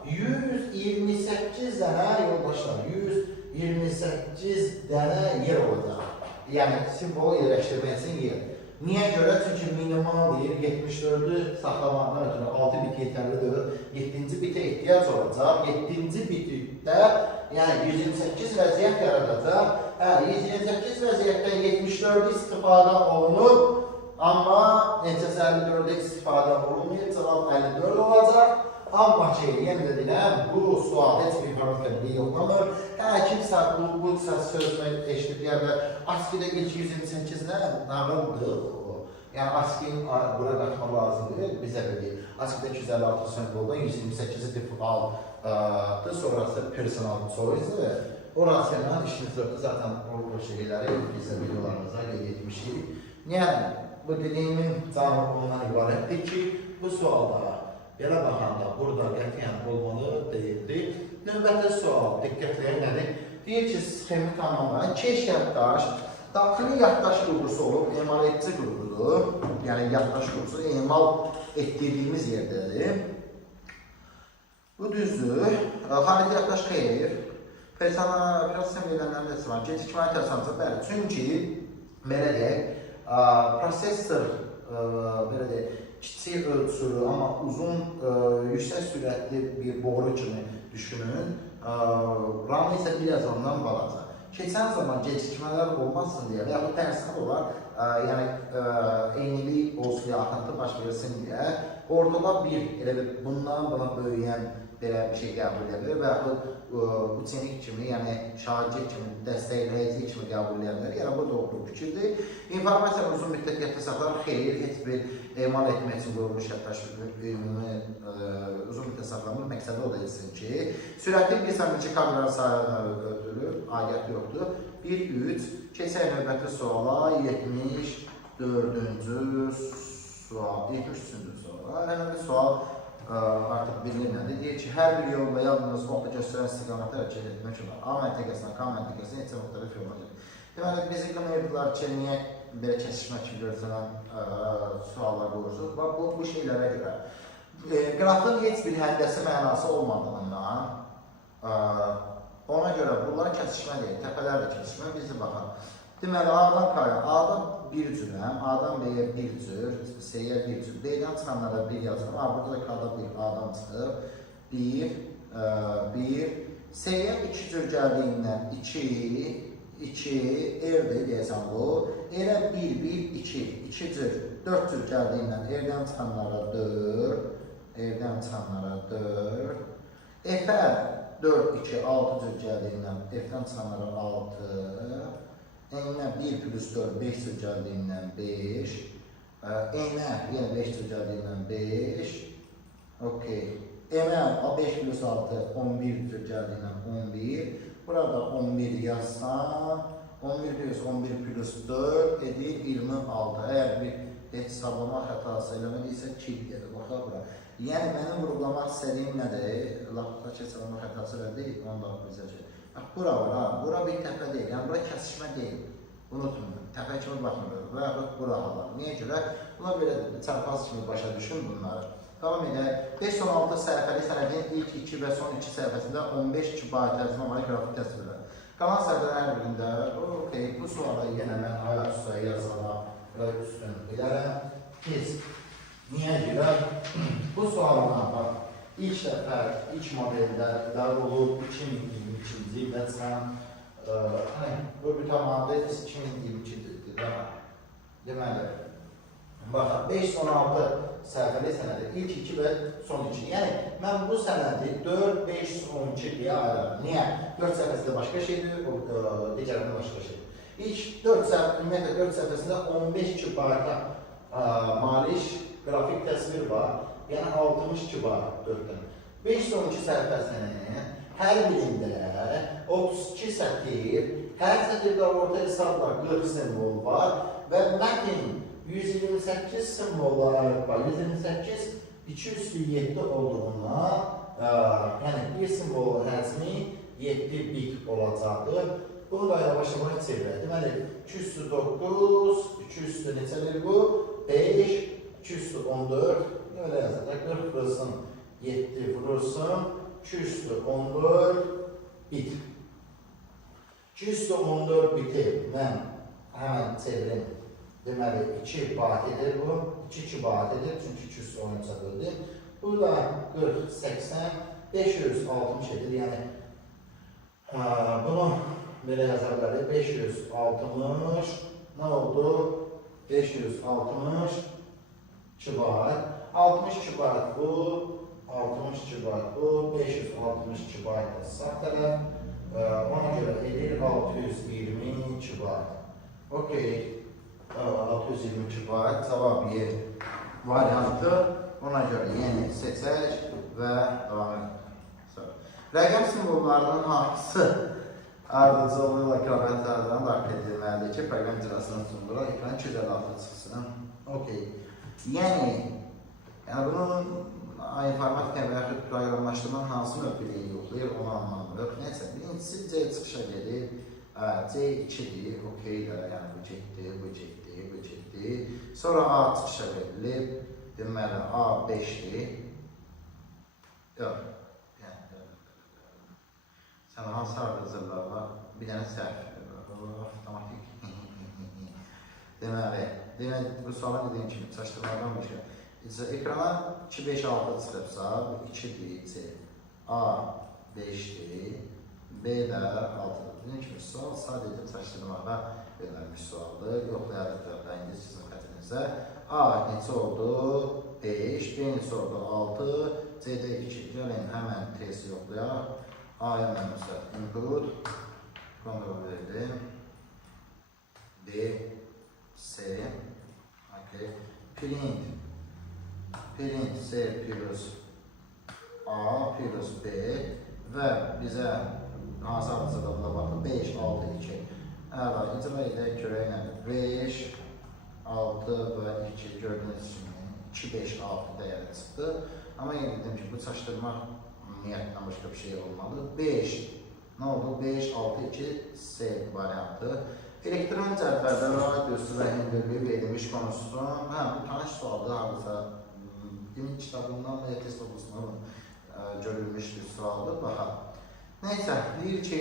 128 dənə yoldaşlar, 128 dənə yer olacaq. Yəni simbolu yerləşdirmək üçün yer. Niyə görə? Çünki minimal deyir, 74'ü saxlamaqdan ötürü 6 bit yeterlidir. 7-ci bitə ehtiyac olacaq. 7-ci bitdə yəni 128 vəziyyət yaradacaq. 128 vəziyyətdən 74'ü istifadə olunur. Amma neçəsi 54'ü istifadə olunmuyor. Cavab 54 olacaq. Amma ki, yenə də deyiləm, bu sual heç bir informatika yoxlanır. Kimsə bu sözünü eşitib deyərlər, ASCII-də ilk 128-nə nağıldır. Yəni ASCII-ni bura qatmaq lazımdır, bizə bilir. ASCII-də 256 simvoldan 128-i defaultdır, sonrası personal choice-dır. Orası ilə işimiz yoxdur, zaten o şeyləri bizə videolarımıza qeyd etmişik. Yəni, bu dediyimin canlı ondan ibarətdir ki, bu sualda belə baxanda burada qətiyyən olmalı deyildi. Növbəti sual, diqqətlər nədir? Deyir ki, sxemi tamamlayan keş yaddaş, daxili yaddaş qurğusu olub, emal edici qurğudur. Yəni, yaddaş qurğusu emal etdirdiyimiz yerdədir. Bu düzdür. Xarici yaddaş xeyir. Prosesəm verilənlərin nəsi var? Gecikməni təsəvvürcə, bəli. Çünki, belə deyək, prosesor, belə deyək, kiçik ölçülü, amma uzun, yüksək sürətli bir boru kimi düşünün. RAM isə biraz ondan balaca. Keçən zaman gecikmələr olmasın deyə və yaxud tərsinə olar, yəni eynilik olsun, axıntı baş versin deyə, ortada bundan buna böyüyən belə bir şey qəbul edir və yaxud uçenik kimi, yəni şagird kimi, dəstəkləyici kimi qəbul edir. Yəni, bu doğru fikirdir. İnformasiyanı uzun müddət yadda saxlar, xeyir, heç bir emal etmək üçün qurulmuş yaddaş uzun müddət saxlanmır. Məqsədi o da etsin ki, sürətli bir sanatçı kameraların sayılarına ötürülür, aidiyyatı yoxdur. 1-3, keçək növbəti suala, 74-cü sual, 73-cü sual. Həmin sual artıq bilinməlidir. Deyir ki, hər bir yolda yalnız oxu göstərən istiqamətə hərəkət etmək olar. A məntəqəsindən K məntəqəsinə neçə müxtəlif yol olacaq. Deməli, bizi qınayırdılar ki, niyə belə kəsişmə kimi görsənən suallar qoyursunuz? Bu şeylərə görə. Qrafın heç bir həndəsi mənası olmadığından, ona görə bunlar kəsişmə deyil, təpələr də kəsişmə, bizi baxın. Deməli, A-dan K-ya, A-dan bir cürəm, A-dan B-yə bir cür, C-yə bir cür, D-dən çıxanlara bir yazılır, burada da K-da bir A-dan çıxır, 1, C-yə 2 cür gəldiyindən 2, R-dir deyəsən bu, R-ə 1, 2 cür, 4 cür gəldiyindən R-dən çıxanlara 4, F-ə 4, 2, 6 cür gəldiyindən F-dən çıxanlara 6, N-ə 1 plus 4, 5 cür gəldiyindən 5, N-ə yenə 5 cür gəldiyindən 5, okey, M-ə 5 plus 6, 11 cür gəldiyindən 11, burada 11 yazsam, 11 plus 4 edir 26, əgər bir hesablama xətası eləmədiysə 2 edir, baxaq bura. Yəni, mənim vurgulamaq istədiyim nədir? Laxta hesablama xətası elə deyil, onu da bizə ki. Bura var, bura bir təpə deyil, yəni bura kəsişmə deyil. Unutmayın, təpə kimi baxmırıq və yaxud bura alır. Niyə görə? Buna belə çarpaz kimi başa düşün bunları. Davam edək. 516 səhifəli sənədin ilk 2 və son 2 səhifəsində 15 kibar tərcümə var, qrafik təsvirlər. Qalan səhifələr hər birində, bu suala yenə mən ayaq üstə yazılara üstün edərəm. Niyə görə? Bu sualına bax. İlk dəfə, ilk modeldə idarə olub 2022-ci ildə çıxan bu mütəmadi 2022-dir. Deməli, Baxın, 516 səhifəli sənədir. İlk 2 və son 2. Yəni, mən bu sənədi 4, 5, 12 deyə ayırırım. Niyə? 4 səhifəsində başqa şeydir, digərində başqa şeydir. İlk 4 səhifəsində 15 kibarda maliş qrafik təsvir var. Yəni, 60 kibar 4-dən. 512 səhifəsinin hər birində 32 sətir, hər sətirdə orta hesabla 40 simvol var və mətin 128 simvollara aid var. 128 2 üstü 7 olduğundan, yəni bir simvolun həcmi 7 bit olacaqdır. Bunu da yavaş-yavaş çevirək. Deməli, 2 üstü 9, 2 üstü neçədir bu? 5, 2 üstü 14, öyle yazılır. 40 vurursun, 7 vurursun, 2 üstü 14 bit. 2 üstü 14 biti mən həmən çevirim. Deməli, 2 batidir bu, 2 batidir, çünki 2 üstü 13'e böldüm. Burada 40, 80, 560 edir, yəni bunu belə yaza bilərik. 560, nə oldu? 560 kibar. 60 kibar bu, 60 kibar bu, 560 kibar da sağ tərəf. Ona görə edir 620 kibar. Okey. 620 kibar cavab yer variantı. Ona görə yeni seçək və devam edək. Rəqəm simvollarının hansı ardıcıl ilə kilometrlərdən daxil edilməlidir ki, proqram icrasının sonunda ekran 256 çıxsın. Okey. Yəni bunun informatika və yaxud proqramlaşdırmanın hansı mövqeyi yoxlayır, onu anlamırıq. Neysə, birincisi C çıxışa gedir. C2-dir, okeydir, yəni bu getdi, bu getdi, bu getdi. Sonra A çıxışa verilib, deməli A5-dir. Yox, sən hansı ardıcıllar var? Bir dənə səhv, avtomatik. Deməli, bu suala dediyim kimi, çaşdırmadan bir şey. Ekrana 2, 5, 6 çıxıbsa, bu 2-dir, C. A 5-dir, B də 6-dır. Dediyim kimi, sual sadəcə çaşdırmada verilmiş sualdır. Yoxlayarıq da indi sizin xətinizdə. A neçə oldu? 5, B neçə oldu? 6, C-də 2. Gəlin, həmən testi yoxlayaq. A-ya mən müsbət input, kontrol verdim. D, C, okay. Print C plus A plus B və bizə hansı ardıcıda buna baxın? 5, 6, 2. Əla, icra edək görək nədir? 5, 6 və 2 gördüyünüz kimi 2, 5, 6 dəyəri çıxdı. Amma yenə dedim ki, bu çaşdırmaq niyyətdən başqa bir şey olmalı. 5, nə oldu? 5, 6, 2, C variantı. Elektron cədvəldə radiusu və hündürlüyü verilmiş konusunun, bu tanış sualdır, halısa demin kitabından və test okulsundan görülmüş bir sualdır. Baxaq. Neysə, deyir ki,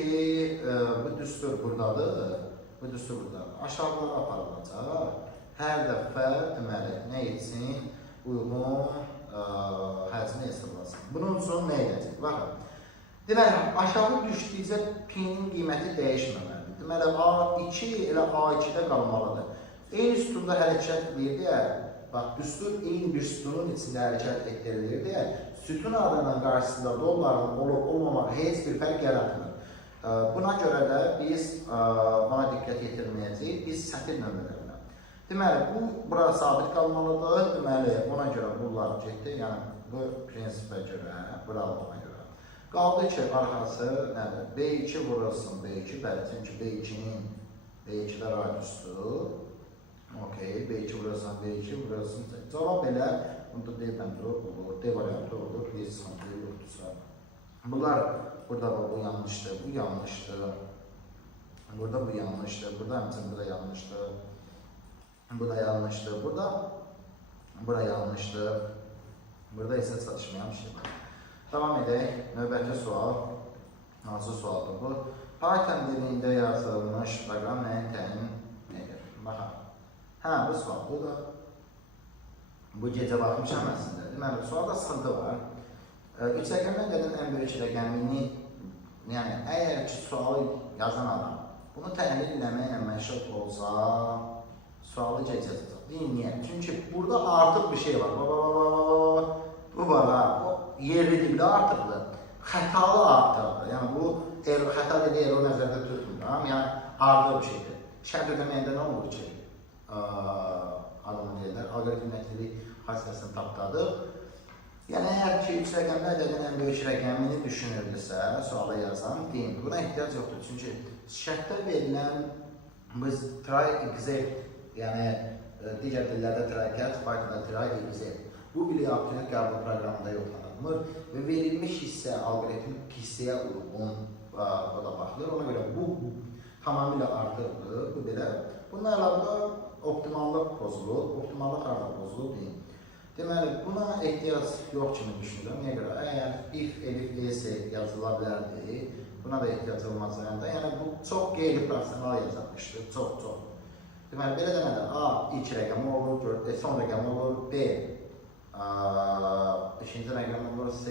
bu düstur buradadır, bu düstur buradadır. Aşağılara aparılacaq. Hər dəfə deməli, nə etsin? Uyğun həcmi hesablasın. Bunun üçün nə edəcək? Baxın. Deməli, aşağı düşdükcə P-nin qiyməti dəyişməməlidir. Deməli, A2 elə A2-də qalmalıdır. Eyni sütunda hərəkət edir deyə, bax, düstur eyni bir sütunun içində hərəkət etdirilir deyə, sütun adının qarşısında dolların olub-olmamaq heç bir fərq yaratmır. Buna görə də biz buna diqqət yetirməyəcəyik, biz sətir nömrələrinə. Deməli, bura sabit qalmalıdır, deməli, ona görə bunlar getdi, yəni bu prinsipə görə, bura aldığına görə. Qaldı ki, arxası nədir? B2 vurulsun, B2, bəli, çünki B2-də radiusdur. Okey, B2 vurulsun, B2 vurulsun. Cavab elə, bunda D bəndi olur, D variantı olur, D sıxıntı yoxdursa. Bunlar, burada bu yanlışdır, bu yanlışdır. Burada bu yanlışdır, burada həmçin bu da yanlışdır. Bu da yanlışdır, burada yanlışdır. Burada isə çatışmayan bir şey var. Devam edək, növbəti sual. Hansı sualdır bu? Python dilində yazılmış proqram nəyin təyin edir? Baxaq. Bu sual, bu da bu gecə baxmışam əslində. Deməli, sualda sıxıntı var. Üç-əqəmə gəlin ən böyük rəqəmini, yəni, əgər ki, sualı yazan adam bunu təhlil eləməklə məşğul olsa, Sualı geçəcək. Deyin niyə? Çünki burada artıq bir şey var. Bu var ha. O yerli dildə artıqdır. Xətalı artıqdır. Yəni bu xəta dediyi o nəzərdə tutmuram. Yəni artıq bir şeydir. Şərt ödəməyəndə nə olur ki? Adamı deyirlər, alqoritm nəticəlik xassəsini tapdadır. Yəni əgər ki, 3 rəqəmli ədədin ən böyük rəqəmini düşünürdüsə, suala yazan, deyin, buna ehtiyac yoxdur. Çünki şərtdə verilən biz try except, yəni digər dillərdə try catch, Pythonda try except. Bu bilik abituriyent qəbul proqramında yoxlanılmır və verilmiş hissə alqoritm hissəyə uyğun da baxılır. Ona görə bu tamamilə artıqdır, bu belə. Bununla əlaqədə optimallıq pozulur, optimallıq harada pozulur deyin. Deməli, buna ehtiyac yox kimi düşünürəm. Niyə görə? Əgər if, elif, else yazıla bilərdi, buna da ehtiyac olmaz yanında. Yəni, bu çox qeyri-profesional yazılmışdır, çox. Deməli, belə demədə A ilk rəqəmi olur, son rəqəmi olur, B ikinci rəqəmi olur, C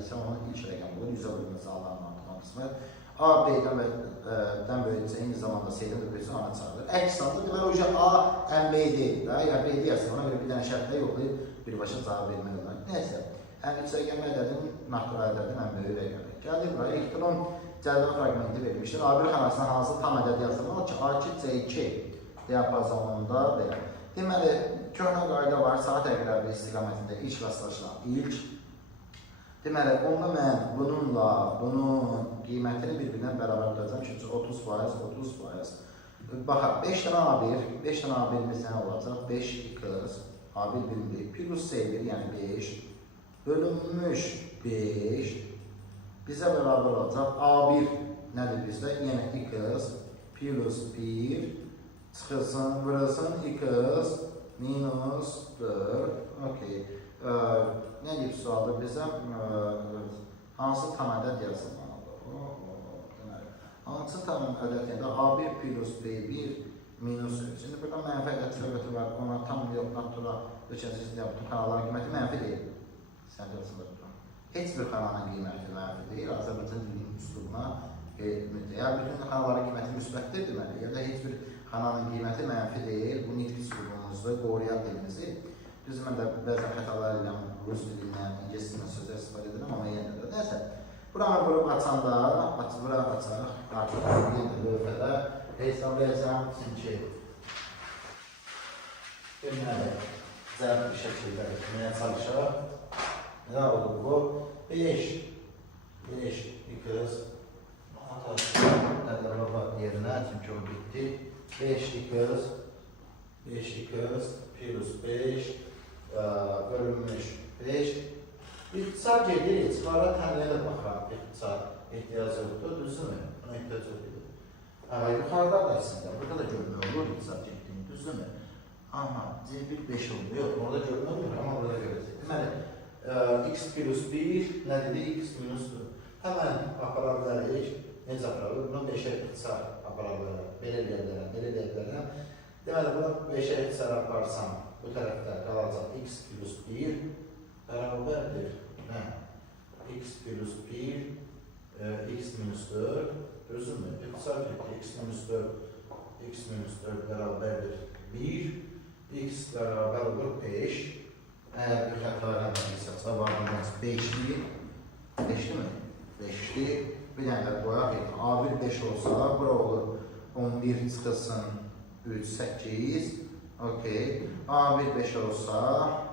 isə onun ilk rəqəmi olur, 100-ə bölünməsi alanın artıqlan qismət. A, B-dən böyüksə, eyni zamanda C-dən də böyüksə, A-nı çağırır. Əks halda, deməli, A, ən B deyil də, ya B deyərsə, ona görə bir dənə şərtlə yoxlayıb, birbaşa cavab vermək olar. Nəysə, ən üç rəqəmi ədədin, natural ədədin ən böyük rəqəmi. Gəldik buraya, ehtilon cədvəl fraqmenti verilmişdir. A1 xanasına hansı tam ədəd yazılmalı ki, A2, C2 diapazonunda belə. Deməli, köhnə qayda var, saat əqrəbi istiqamətində ilk rastlaşılan ilk. Deməli, onda mən bunun qiymətini bir-birinə bərabər tutacağım ki, 30%. Baxaq, 5 dənə A1'imiz nə olacaq? 5x A1 birimdir, plus C1, yəni 5, bölünmüş 5, bizə bərabər olacaq. A1 nədir bizdə? Yəni x plus 1, çıxılsın, vurulsun x minus 4, okey. Nə deyib sualda bizə hansı tam ədəd yazılmalıdır? Hansı tam ədəd yazılmalıdır? A1 plus B1 minus 3. Şimdi burada mənfi ədəd söhbəti var. Ona tam yox, natural ölçəcəsiz yaptım. Kanalların qiyməti mənfi deyil. Sən yazılır. Heç bir kanalın qiyməti mənfi deyil. Azərbaycan dilinin üslubuna ya bütün kanalların qiyməti müsbətdir deməli, ya da heç bir kanalın qiyməti mənfi deyil. Bu nitq üslubumuzdur, qoruyan dilimizi. Düzdür, mən də bəzən xətalar edirəm, rus dilindən, ingilis dilindən sözlər istifadə edirəm, amma yenə də. Nəysə, buranı vurup açanda, bura açarıq, artıq yenə də lövhədə hesablayacağım çünki deməli, zərb bir şəkildə etməyə çalışaq. Nə oldu bu? 5 x Dədəbaba yerinə, çünki o bitdi. 5x plus 5 bölünmüş 5. İxtisar gedir, etiqara təmliyə də baxıram. İxtisar ehtiyac yoxdur, düzdürmü? Buna ehtiyac yoxdur. Yuxarıda da əslində, burada da görünür olur ixtisar getdiyini, düzdürmü? Amma C1 5 olur, yox, orada görünür olur, amma burada görəcək. Deməli, x plus 1 nə dedi? X minus 4. Həmən apara bilərik, necə apara bilərik? Bunu 5-ə ixtisar apara bilərəm, belə deyə bilərəm. Deməli, bunu 5-ə ixtisar aparsam, bu tərəfdə qalacaq x plus 1 bərabərdir. X plus 1, x minus 4, düzdürmü? İxtisar getdi, x minus 4 bərabərdir 1, x bərabər olur 5. Əgər bir xəta eləmədiysə, varlığımız 5-dir. 5-dir. 5-dir. Bir dənə də qoyaq, A1 5 olsa, bura olur 11 çıxılsın 3, 8. Okey. A1 5 olsa,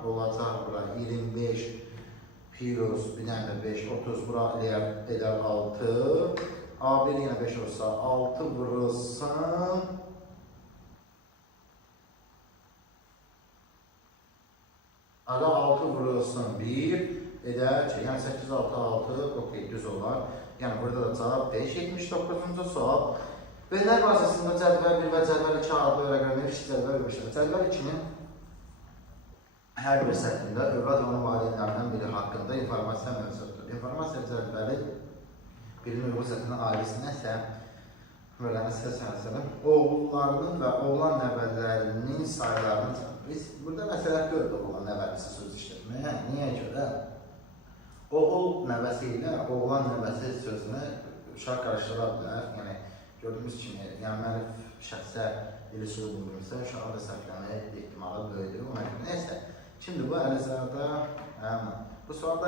olacaq bura 25 plus bir dənə də 5, 30 bura edər 6. A1 yenə 5 olsa, 6 vurulsun. Ada 6 vurulsun 1 edər ki, yəni 8, 6, 6, okey, düz olar. Yəni burada da cavab 5, 79-cu sual. Bölünlər vasitəsində cədvəl 1 və cədvəl 2 adlı rəqəmli kiçik cədvəl vermişlər. Cədvəl 2-nin hər bir sətrində övlad və onun valideynlərindən biri haqqında informasiya mövcuddur. İnformasiya cədvəli birinin uyğun sətrindən ailəsindən isə oğullarının və oğlan nəvələrinin sayılarını çatır. Biz burada məsələ gördük oğlan nəvəlisi söz işlətməyə. Niyə görə? Oğul nəvəsi ilə oğlan nəvəsi sözünü uşaq qarışdıra bilər. Yəni, gördüyümüz kimi, yəni müəllif şəxsə dili sözü bulunursa, uşağı da səhvləməyə ehtimalı böyüdür. Neyse, şimdi bu Əlizada, bu sualda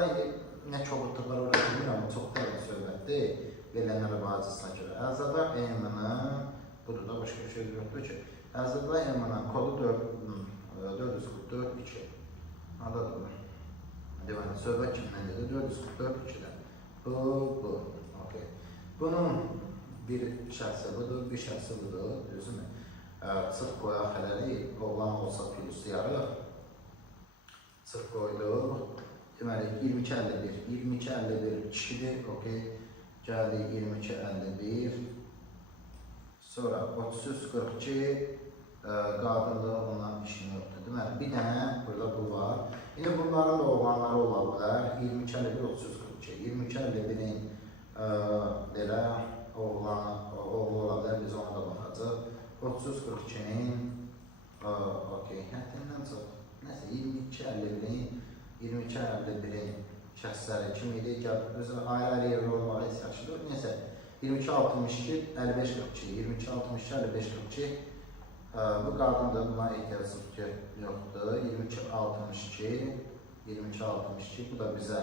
nə çoxutduqları orada bilmirəm, bu çox dərin söhbətdir, verilənlərə bazısına görə. Əlizada M-nin, budur da başqa bir şey yoxdur ki, Əlizada M-nin kodu 444-2. Adadır bu. Deməli, söhbət kimdən gedir? 444-2-dən. Bu. Okay. Bunun bir şəxsi budur, bir şəxsi budur, düzümü? Sıx qoyaq hələli, oğlan olsa pluslayarıq. Sıx qoyduq. Deməli, 22-51. 22-51 kişidir, okey. Gəldi 22-51. Sonra 33-42 qadınlığı ondan işin yoxdur. Deməli, bir dənə burada bu var. Yine bunların da oğlanları ola bilər. 22-51, 33-42. 22-51-in belə oğlu ola bilər, biz ona da baxacaq. 33-42-nin okey, həddindən çox. Nəsə, 22-51-in şəxsləri kim idi? Özü ayrı yerli olmağı heç yaxşıdır. Nəsə, 22-62, 55-42. 22-62, 55-42. Bu qadındır, buna ehtiyacı yoxdur. 22-62, 22-62, bu da bizə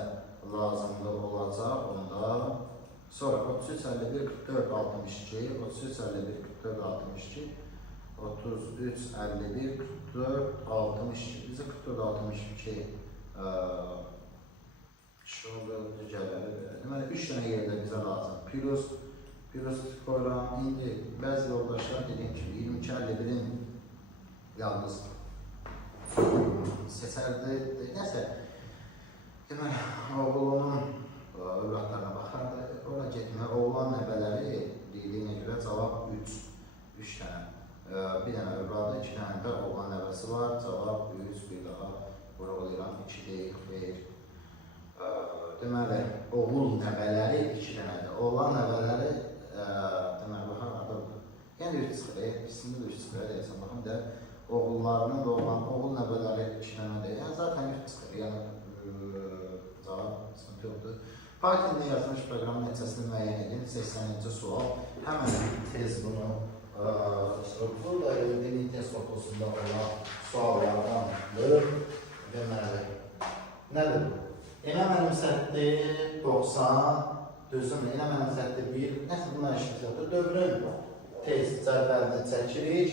lazımlı olacaq onda. Sonra 33-51, 44-62, 33-51, 44-62, 33-51, 44-62, bizə 44-62 kişi oldu, düzələri. Deməli, 3 dənə yerdə bizə lazım. Plus qoyuram. İndi bəzi yoldaşlar dediyim kimi 22-51-in yalnız seçərdi. Nəsə, deməli, oğlunun övladlarına baxardı. Ora getmə, oğlan nəbələri dediyinə görə cavab 3. 3 dənə. Bir dənə övladı, 2 dənə də oğlan nəbəsi var. Cavab 3, bir daha vurğulayıram, 2 deyil, xeyr. Deməli, oğul nəbələri 2 dənədir. Oğlan nəbələri deməli, baxaq adamdır. Yəni 3 çıxır, ikisində də 3 çıxır, deyəsən, baxın da oğullarının da oğul nəbələri 2 dənədir. Yəni, zaten 3 çıxır, yəni cavab sıxıntı yoxdur. Python'da yazılmış proqramın nəticəsini müəyyən edin. 80-ci sual. Həmən tez bunu burada əlinin test korpusunda olan suallardandır. Deməli, nədir bu? Elə mənim səhətdə 90, düzüm, elə mənim səhətdə 1, nəsə bunlar işimiz yoxdur. Dövrün test cədvəlini çəkirik.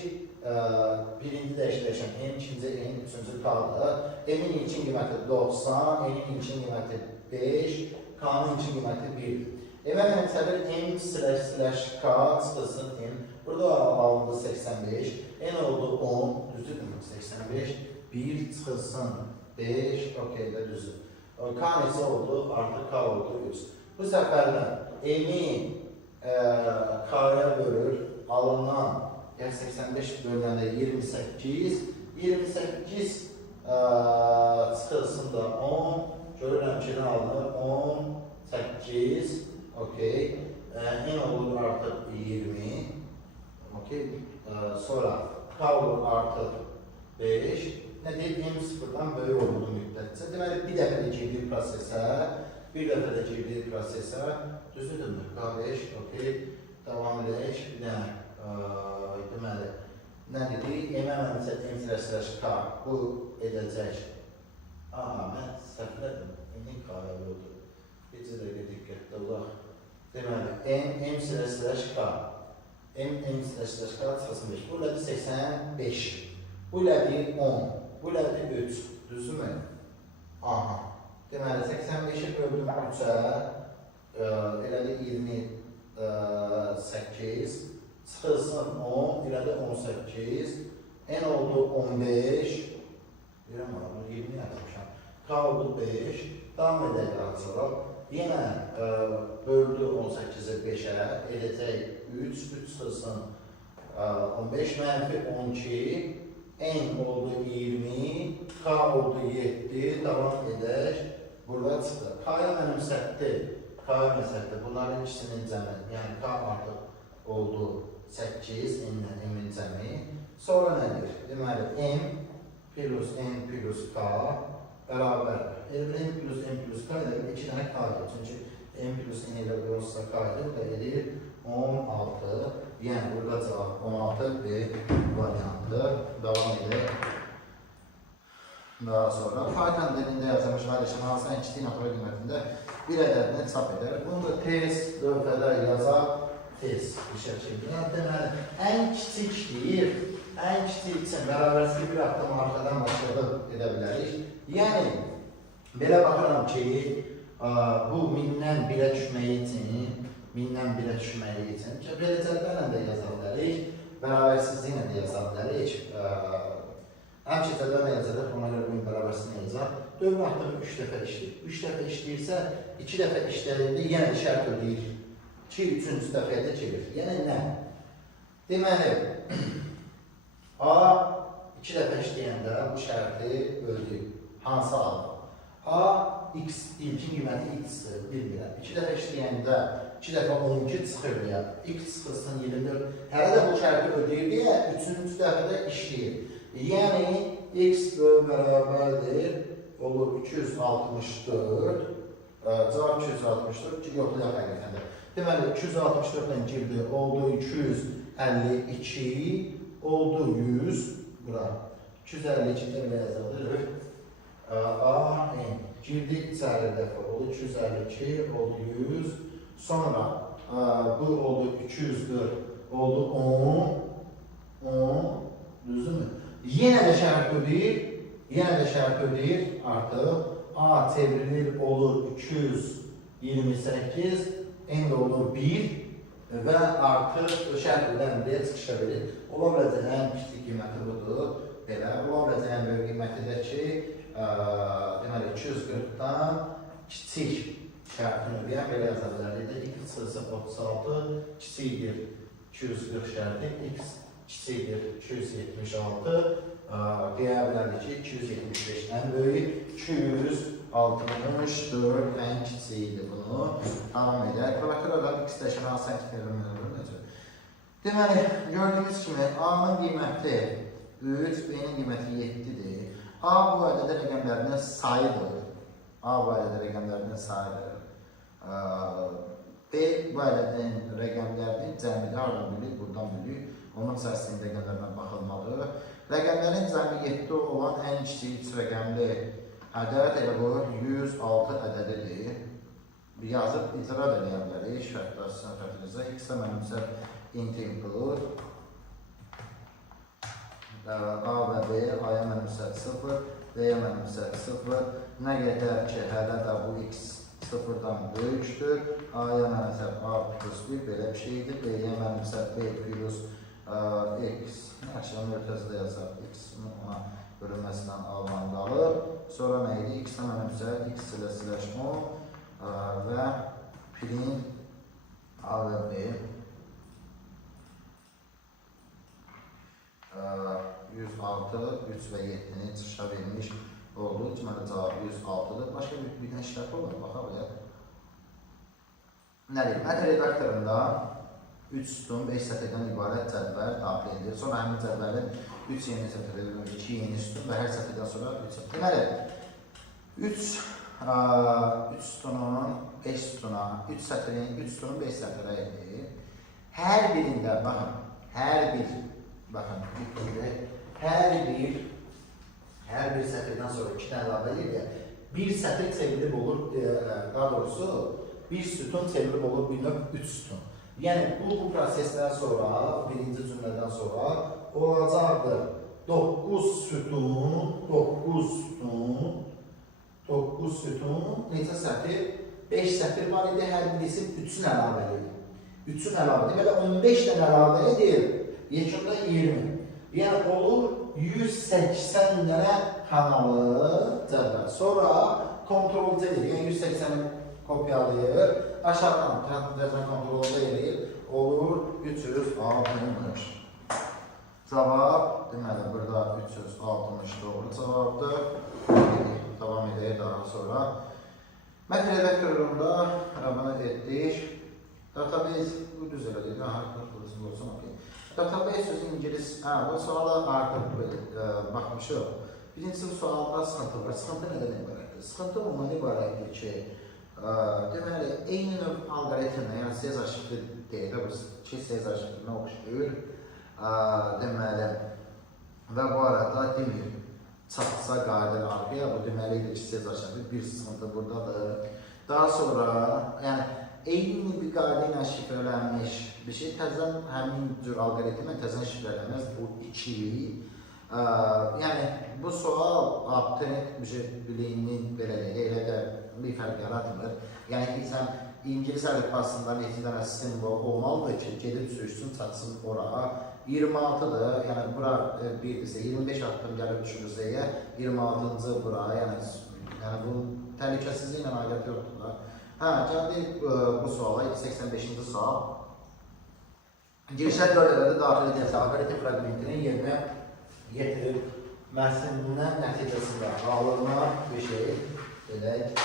Birinci dəyişən n, ikinci n, üçüncü kaldı. N'in ilkin qiyməti 90, n'in ilkin qiyməti 5, k'nın ilkin qiyməti 1. Mənim səhətdə n/k çıxılsın n. Burada alındı 85, n oldu 10, düzdür 85, 1 çıxılsın 5, okey də düzdür. K neçə oldu? Artıq K oldu 3. Bu səfərdən N-i K-ya bölür, alınan 85 bölündə 28, 28 çıxılsın da 10, görürəm ki, nə alınır? 18, okey. N olur artıq 20, okey. Sonra K olur artıq 5. Nə deyil, M0-dan böyük olduğu müddətcə. Deməli, bir dəfə də girdiyi prosesə, düzdürmü? K5, okey, davam edək. Bir dənə, deməli, nə dedik? M/K, bu edəcək. Mən səhvlədim, M-in K-ya oldu. Bircə dəqiqə diqqətdə olaq. Deməli, M/K, M/K çıxılsın 5, bu ilədir 85, bu ilədir 10. Bu ilədir 3, düzdürmü? Aha. Deməli, 85-i böldüm 3-ə, elədi 28, çıxılsın 10, elədi 18, n oldu 15, deyirəm var, 20 yazmışam, k oldu 5, davam edək artıq. Yenə böldü 18-i 5-ə, edəcək 3, 3 çıxılsın 15, mənfi 12, n oldu 20, k oldu 7, davam edək, burada çıxdı. K-ya mənimsətdi, bunların ikisinin cəmi, yəni k artıq oldu 8, n-in cəmi. Sonra nədir? Deməli, n plus k bərabər. N plus k ilə 2 dənə k edir. Çünki n plus n ilə qırılsa k edir, bu da edir 16. Yəni burada cavab 16 B variantı. Davam edək. Daha sonra Python dilində yazılmış vərdişin hansı ən kiçik natural qiymətində bir ədədini çap edər. Bunu da tez lövhədə yazaq, tez bir şəkildə. Deməli, ən kiçik deyir, ən kiçik üçün bərabərsiz bir addım arxadan başladı edə bilərik. Yəni, belə baxıram ki, bu mindən birə düşməyi üçün, belə cədvəllə də yaza bilərik, bərabərsizliklə də yaza bilərik. Həmçə cədvəllə yazacaq, ona görə bunun bərabərsizliklə yazacaq. Dövr adımı 3 dəfə işləyir. 3 dəfə işləyirsə, 2 dəfə işləyirdə yenə də şərt ödəyir. 2-3-cü dəfəyə də çevir. Yəni nə? Deməli, A 2 dəfə işləyəndə bu şərti ödəyir. Hansı adı? A, x, ilkin qiyməti x-dir, bilmirəm. 2 dəfə işləyəndə 2 dəfə 12 çıxır deyə, x çıxırsın 24. Hələ də bu şərti ödəyir deyə, 3-cü dəfədə işləyir. Yəni, x bərabərdir, olur 264, cavab 264, yoxlayaq həqiqətən də. Deməli, 264-dən girdi, oldu 252, oldu 100, bura. 252-də belə yazılır. A, N, girdi içəri dəfə, oldu 252, oldu 100, sonra bu oldu 240, oldu 10, düzdürmü? Yenə də şərt ödəyir, artıq A çevrilir, olur 228, N də olur 1 və artıq şərt ödənməyə çıxışa bilir. Ola biləcək ən kiçik qiyməti budur, belə. Ola biləcək ən böyük qiyməti də ki, deməli 240-dan kiçik şərtini ödəyən belə yaza bilərik. X çıxırsa 36, kiçikdir 240 şərti, X kiçikdir 276, deyə bilərik ki, 275 ən böyük, 264 ən kiçikdir bunu. Davam edək. Klaviaturada X dəyişəni hansı sənkirlərini necə? Deməli, gördüyünüz kimi A-nın qiyməti 3, B-nin qiyməti 7-dir. A bu ədədə rəqəmlərinin sayıdır. B bu ədədin rəqəmlərinin cəmini haradan bilir, buradan bilir. Onun içərisində rəqəmlərinə baxılmalıdır. Rəqəmlərin cəmi 7 olan ən kiçik 3 rəqəmli ədəd elə bu 106 ədədidir. Yazıb icra eləyə bilərik. Şərtləşdirən tərəfinizə X-ə mənimsəl int input A və B, A-ya mənimsəl 0, B-yə mənimsəl 0. Nə qədər ki, hələ də bu X 0-dan böyükdür. A-ya mənimsəl A plus 1, belə bir şeydir. B-yə mənimsəl B plus X. Nəşənin örtəsində yazar. X-in ona bölünməsindən alınmalıdır. Sonra nə idi? X-ə mənimsəl X ilə slash 10 və print A və B 106, 3 və 7-ni çıxışa vermiş oldu. Deməli, cavab 106-dır. Başqa bir dənə şərh olur, baxa bilər. Nə deyim? Mətin redaktorunda 3 sütun, 5 sətirdən ibarət cədvəl daxil edilir. Sonra həmin cədvəlin 3 yeni sətir, 2 yeni sütun və hər sətirdən sonra 3 sətir. Deməli, 3 sütunun 5 sütuna, 3 sətirin 3 sütunun 5 sətirə edir. Hər birində, baxın, hər bir sətirdən sonra 2 dənə əlavə edir. Bir sətir çevrilib olur, daha doğrusu, bir sütun çevrilib olur bir növ 3 sütun. Yəni, bu prosesdən sonra, birinci cümlədən sonra olacaqdır 9 sütun, neçə sətir? 5 sətir var idi, hər birisi 3-ün əlavə edir. 3-ün əlavə edir, belə 15 dənə əlavə edir, yekunda 20. Yəni, olur 180 dənə kanalı cədvəl. Sonra kontrol edir, yəni 180-i kopyalayır, aşağıdan transfer kontrolda edir, olur 360. Cavab, deməli, burada 360 doğru cavabdır. Davam edək daha sonra. Mətin redaktorunda bunu etdik. Database, bu düz elədik, olsun, okey. Database sözü İngiliz, bu suala artıq baxmışıq. Birincisi bu sualda sıxıntı var. Sıxıntı nədən ibarətdir? Sıxıntı ondan ibarətdir ki, deməli, eyni növ alqoritmlə, yəni sezar şifri deyil, bu ki Sezar şəklinə oxşayır. Deməli, və bu arada demir, çatsa qayıdır arxaya, bu deməliydir ki, Sezar şəkli bir sıxıntı buradadır. Daha sonra, yəni, eyni bir qayda ilə şifrələnmiş bir şey, təzən həmin cür alqoritmə təzən şifrələnməz, bu ikili. Yəni, bu sual abituriyyent biliyinin belə elə də bir fərq yaratmır. Yəni, insan İngiliz əlifbasında neçə dənə simvol olmalıdır ki, gedib sürüşsün, çatsın oraya. 26-dır, yəni bura birdirsə, 25 addım gəlib düşürürsə, 26-cı bura, yəni bu təhlükəsizlik ilə aidiyyəti yoxdur da. Gəldik bu suala, 85-ci sual. Girişə dörlədə daxil edilsə, alqoritm fraqmentinin yerinə yetirib məhsinindən nəticəsində alınan bir şey, edək.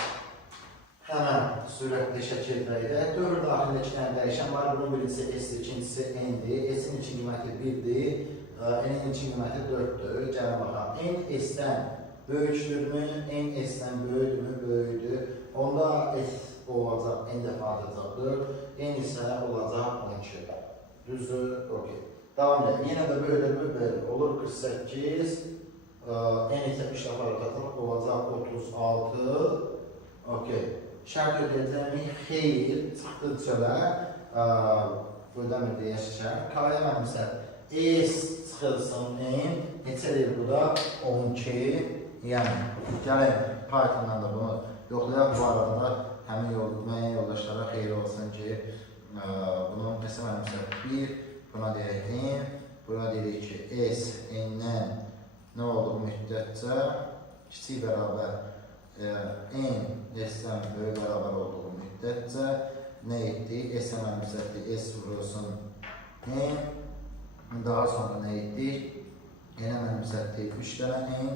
Həmən sürətli şəkildəydə 4 daxilində 2 dənə dəyişən var. Bunun birincisi S-dir, ikincisi N-dir. S-in için qiyməti 1-dir, N-in için qiyməti 4-dür. Gəlin baxaq. N S-dən böyükdürmü? N S-dən böyükdürmü? Böyükdür. Onda S olacaq, N dəfə artacaqdır. N isə olacaq 12. Düzdür? Okey. Davam edelim. Yenə də böyükdürmü? Böyükdür. Olur 48. N isə 3 dəfə artacaq. Olacaq 36. Okey. Şərt ödəyəcəyimi xeyir çıxdı çölə, ödəmir deyək şərt. Kaya mənimsə S çıxılsın N, neçədir bu da? 12. Yəni, gəlin Python'dan da bunu yoxlayaq. Bu arada həmin müəyyən yoldaşlara xeyir olsun ki, bunu məsəl mənimsə 1, buna deyək N, buna deyək ki S, N-dən nə olduğu müddətcə kiçik bərabər N S-dən böyük bərabər olduğu müddətcə nə etdik? S-ə mənimsətdir, S vurulsun N. Daha sonra nə etdik? Yenə mənimsətdik 3 dənə N.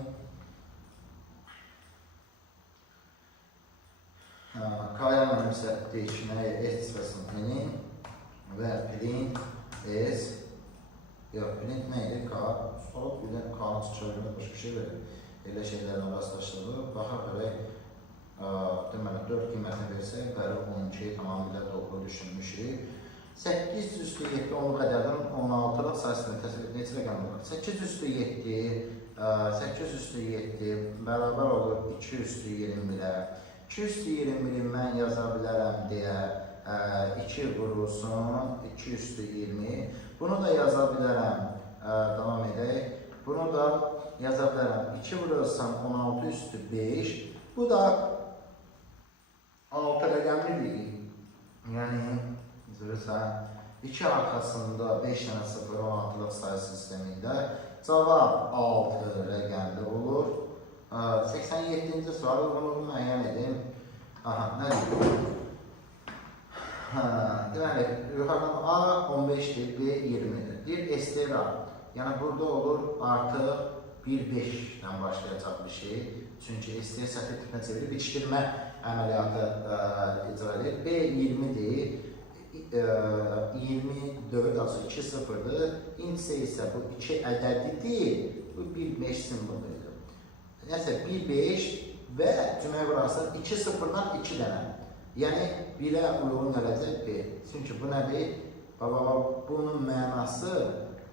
K-ya mənimsətdik nəyə? S çıxasın N-in və pilin S. Yox, pilin nə idi? K. Sonra bir də K-nın çıxarına başqa bir şey verir. Elə şeylərlə rastlaşdırılır. Baxaq görək, deməli 4 qiymətini versək, bəli 12 tamamilə doğru düşünmüşük. 8 üstü 7 10 qədərdən 16-lıq sayısını təsvir edin. Neçə rəqəm var? 8 üstü 7 bərabər olur 2 üstü 20-lə. 2 üstü 20-li mən yaza bilərəm deyə 2 vurulsun 2 üstü 20. Bunu da yaza bilərəm, davam edək. Bunu da yaza bilərəm. 2 vurursan 16 üstü 5. Bu da 6 rəqəmlidir. Yəni, üzrürsən, 2 arxasında 5 dənə 0, 16-lıq sayı sistemində cavab 6 rəqəmli olur. 87-ci sual bunu müəyyən edin. Aha, nə deyir? Deməli, yuxarıdan A 15-dir, B 20-dir. Deyir, STR. Yəni, burada olur artıq 1-5-dən başlayacaq bir şey. Çünki STR sətir tipinə çevirib, içdirmə əməliyyatı icra edir. B 20-dir, 24, also 2-0-dır. İnsə isə bu 2 ədədi deyil, bu 1-5 simvoluydur. Nəsə 1-5 və cümləyə vurarsan 2-0-dan 2 dənə. Yəni, 1-ə uyğun gələcək B. Çünki bu nədir? Bunun mənası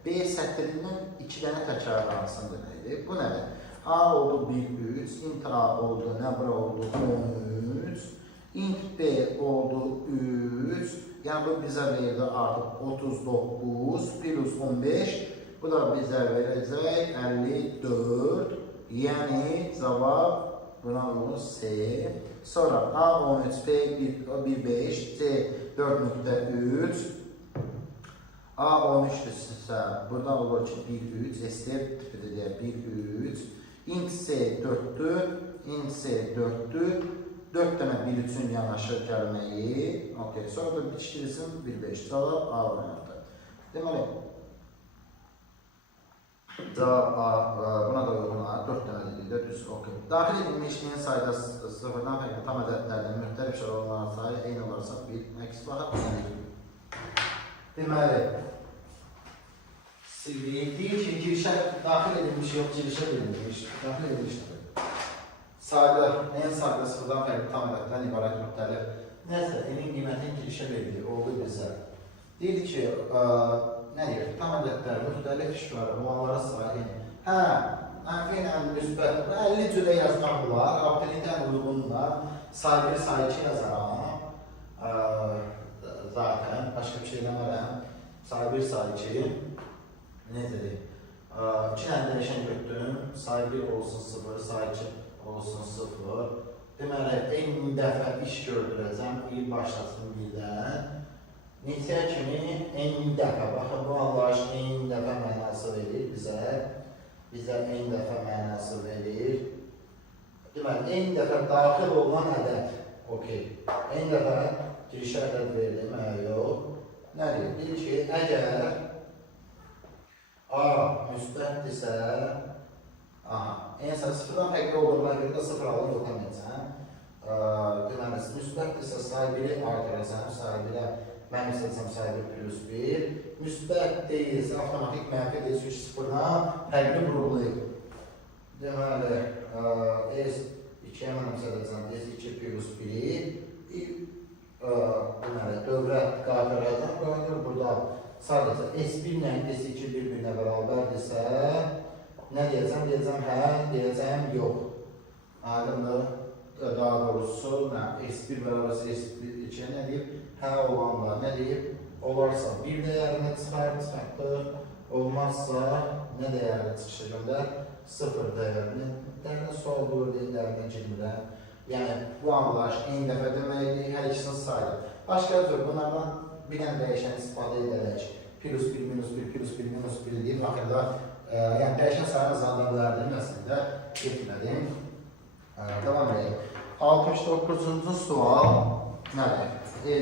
B sətirindən 2 dənə təkrarlansın deməkdir. Bu nədir? A oldu 1-3, int A oldu, nə bura oldu 13, int B oldu 3, yəni bu bizə verdi artıq 39 plus 15, bu da bizə verəcək 54, yəni cavab buna uyğun C. Sonra A 13, B 1-5, C 4.3, A 13-dürsə, burada olur ki 1-3, ST tipidir deyə 1-3, int C 4-dür, int C 4-dür, 4 dənə 1-3-ün yanaşı gəlməyi, okey, sonra da biçkirilsin 1-5, cavab A variantı. Deməli, cavab A, buna da uyğun 4 dənə dedikdə düz, okey. Daxil edilmiş n sayda 0-dan fərqli tam ədədlərdən müxtəlif şəraitlərin sayı eyni olarsa bir əks baxaq. Deməli, deyir ki, girişə daxil edilmiş yox, girişə verilmiş, daxil edilmiş nədir? Sayda, n sayda 0-dan fərqli tam ədəddən ibarət müxtəlif. Nəsə, n-in qiymətinin girişə verildiyi oldu bizə Deyirdi ki, nə deyir, tam ədədlər, müxtəlif işlər, onlara sahib. Hə, mənfi müsbət, 50 cürə yazmaq olar, abituriyentə uyğunla say 1, say 2 yazaram. Zaten, başqa bir şey demərəm. Say 1, say 2. Necədir? 2 dənə dəyişən götürdüm, say 1 olsun 0, say 2 olsun 0. Deməli, eyni dəfə iş gördürəcəm, il başlasın birdən. Neçə kimi eyni dəfə, baxın bu anlayış eyni dəfə mənası verir bizə. Bizə eyni dəfə mənası verir. Deməli, eyni dəfə daxil olunan ədəd. Okey. Eyni dəfə girişə ədəd verdim, yox. Nə deyir? Deyir ki, əgər A müsbətdirsə, yəni sıfırdan fərqli olduğuna görə də sıfır alın yoxlamayacaq. Deməli, müsbətdirsə say 1-i artıracaq, say 1-ə mən istəyəcəm say 1 plus 1. Müsbət deyilsə, avtomatik mənfi deyilsə, sıfırdan fərqli vuruluyub. Deməli, S2-yə mən istəyəcəm, S2 plus 1-i deməli, dövrə qaytaracaq, qaytar burada. Sadəcə S1 ilə S2 bir-birinə bərabərdirsə, nə deyəcəm? Deyəcəm hə, deyəcəm yox. Aydındır. Daha doğrusu, S1 bərabərsə S2-yə nə deyib? Hə olanlar nə deyib? Olarsa bir dəyərini çıxartdıq, olmazsa nə dəyərini çıxışa göndər? 0 dəyərini. Dəyərini sual buyur deyirlərindən girmirəm. Yəni, bu anlayış eyni dəfə deməkdir, hər ikisini sayılır. Başqa cür, bunlardan bir dənə dəyişən istifadə edərək plus 1, minus 1, plus 1, minus 1 deyib, axırda yəni dəyişən sayını azaldırlardır, əslində getmədim. Devam edək. 69-cu sual nədir?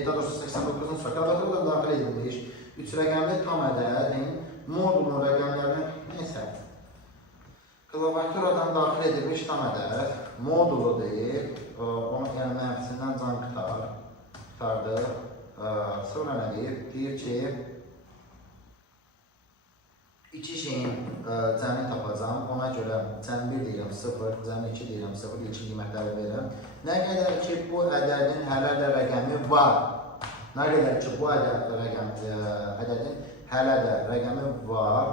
Daha doğrusu 89-cu sual. Qalbaqda da daxil edilmiş 3 rəqəmli tam ədədin modulun rəqəmlərini neysə. Klaviaturadan daxil edilmiş tam ədəd modulu deyil, onun yəni mənfisindən can qurtardı. Sonra nə deyir? Deyir ki, iki şeyin cəmini tapacağım, ona görə cəm 1 deyirəm 0, cəm 2 deyirəm 0, ilkin qiymətləri verirəm. Nə qədər ki, bu ədədin hələ də rəqəmi var, nə qədər ki, bu ədədin hələ də rəqəmi var,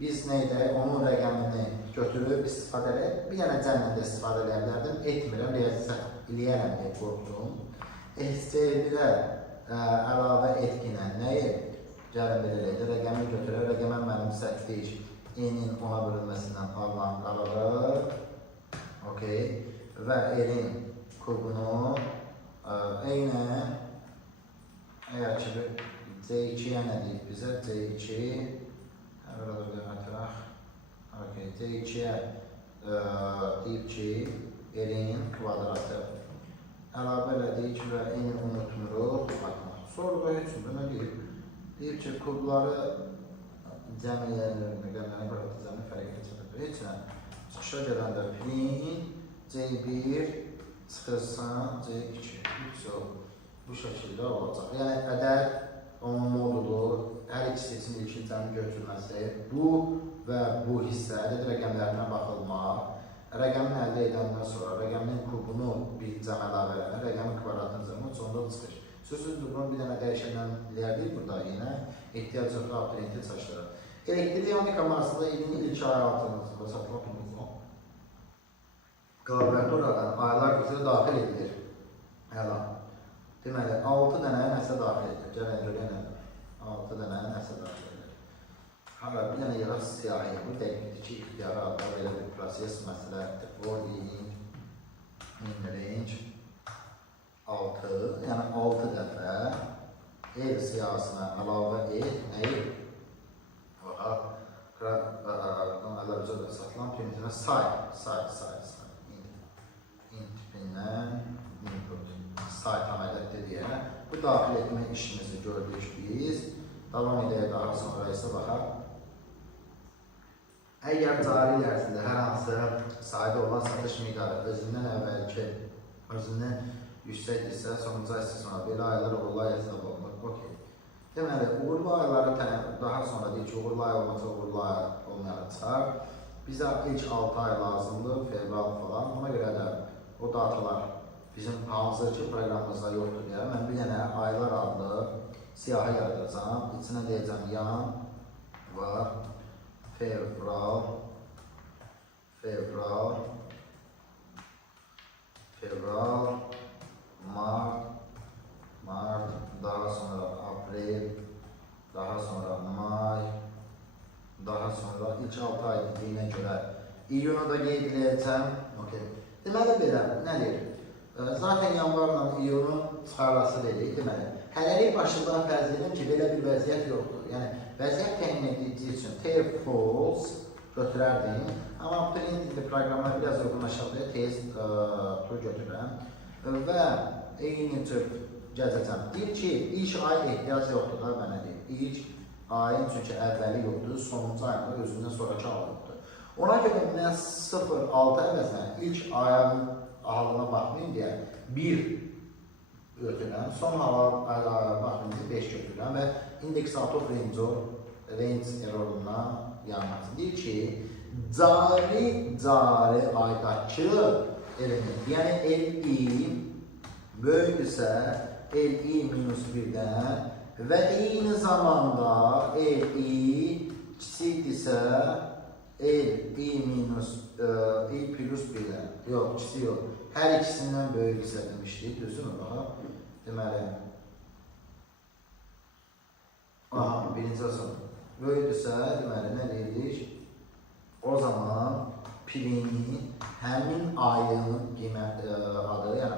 biz nə edək, onun rəqəmini götürüb istifadə edək, bir dənə cəmlə də istifadə edə bilərdim, etmirəm, eləyərəm deyə qorxdum. SC1-ə əlavə etkinə nəyi? Gəlin belirləyəcək, rəqəmi götürək, rəqəmə mənim sətlik n-in 10-a bölünməsindən alınır, və n-in kubunu eynən, əgər ki, C2-yə nə deyib bizə? C2, burada bir ətraq, C2-yə deyib ki, n-in kvadratı əlavə elədik və n-i unutmuruq, sonra da heç nə deyib? Deyib ki, kubları cəmiyyənin rəqəmlərini qıraqda cəmi fərq edəcək. Heç nə. Çıxışa gələndə plin, C1 çıxırsan, C2. Bu şəkildə olacaq. Yəni, ədəd, onun modulu, hər ikisi için ilkin cəmi götürməsi, bu və bu hissədir rəqəmlərinə baxılmaq. Rəqəmin əldə edəndən sonra rəqəmin kubunu bir cəm əlavə eləmək, rəqəmin kvadratını cəmi sonda çıxır. Sözsüzdür, bunu bir dənə dəyişəndən eləyərdik burada yenə ehtiyac yoxdur abituriyenti çaşdırır. Elektrik kamerasında ilin ilk ay altında satılıb klaviaturadan aylar qızı daxil edilir. Deməli, 6 dənə nəsə daxil edilir. Gələn görəyən 6 dənə nəsə daxil edilir. Bir dənə yığaq siyahı, bu dəqiqdir ki, ixtiyarı adlar belə bir proses məsələdir. Volume, in range, 6, yəni 6 dəfə el siyahısına əlavə et, nəyi? Əllərəcədə satılan printinə say, int tipindən input, say tam ədəddir deyə. Bu daxil etmə işimizi gördük biz. Davam edək daha sonra isə baxaq. Əgər cari il ərzində hər hansı sayda olan satış miqdarı özündən yüksəkdirsə, sonuncu istisna belə aylar uğurlu ay hesab olunur. Deməli, uğurlu ayları daha sonra deyil ki, uğurlu ay olmasa uğurlu ay olmayacaq. Bizə ilk 6 ay lazımdır, fevral falan. Ona görə də o datalar bizim hazırki proqramımızda yoxdur deyə mən bir dənə aylar adlı siyahı yaradacağım. İçinə deyəcəm yan var. Fevral, Mart, daha sonra April, daha sonra May, daha sonra ilk 6 ay dediyinə görə iyunu da qeyd edəcəm. Okay. Deməli belə, nə deyir? Zaten yanvarla iyunun çıxarası dedik, deməli. Hələlik başından fərz edim ki, belə bir vəziyyət yoxdur. Yəni, vəziyyət təyin edici üçün T false götürərdim. Amma print proqramına biraz uyğunlaşabilir, test tur götürürəm. Və eyni cür gəzəcəm. Deyir ki, ilk ay ehtiyac yoxdur da mənə deyir. İlk ayın çünki əvvəli yoxdur, sonuncu ayında özündən sonraki ay yoxdur. Ona görə mən 0-6 əvəzinə ilk ayın halına baxmayın deyə 1 götürürəm. Son aylara baxmayın 5 götürürəm və indeksator range errorundan yanmasın. Deyir ki, cari aydakı element, yəni LI böyüksə LI minus 1-dən və eyni zamanda LI kiçikdirsə LI minus I plus 1-dən, yox, kiçik yox, hər ikisindən böyüksə demişdik, düzdürmü? Baxa, deməli, birinci asıl böyükdürsə, deməli, nə deyirik? O zaman pilini həmin ayın adı, yəni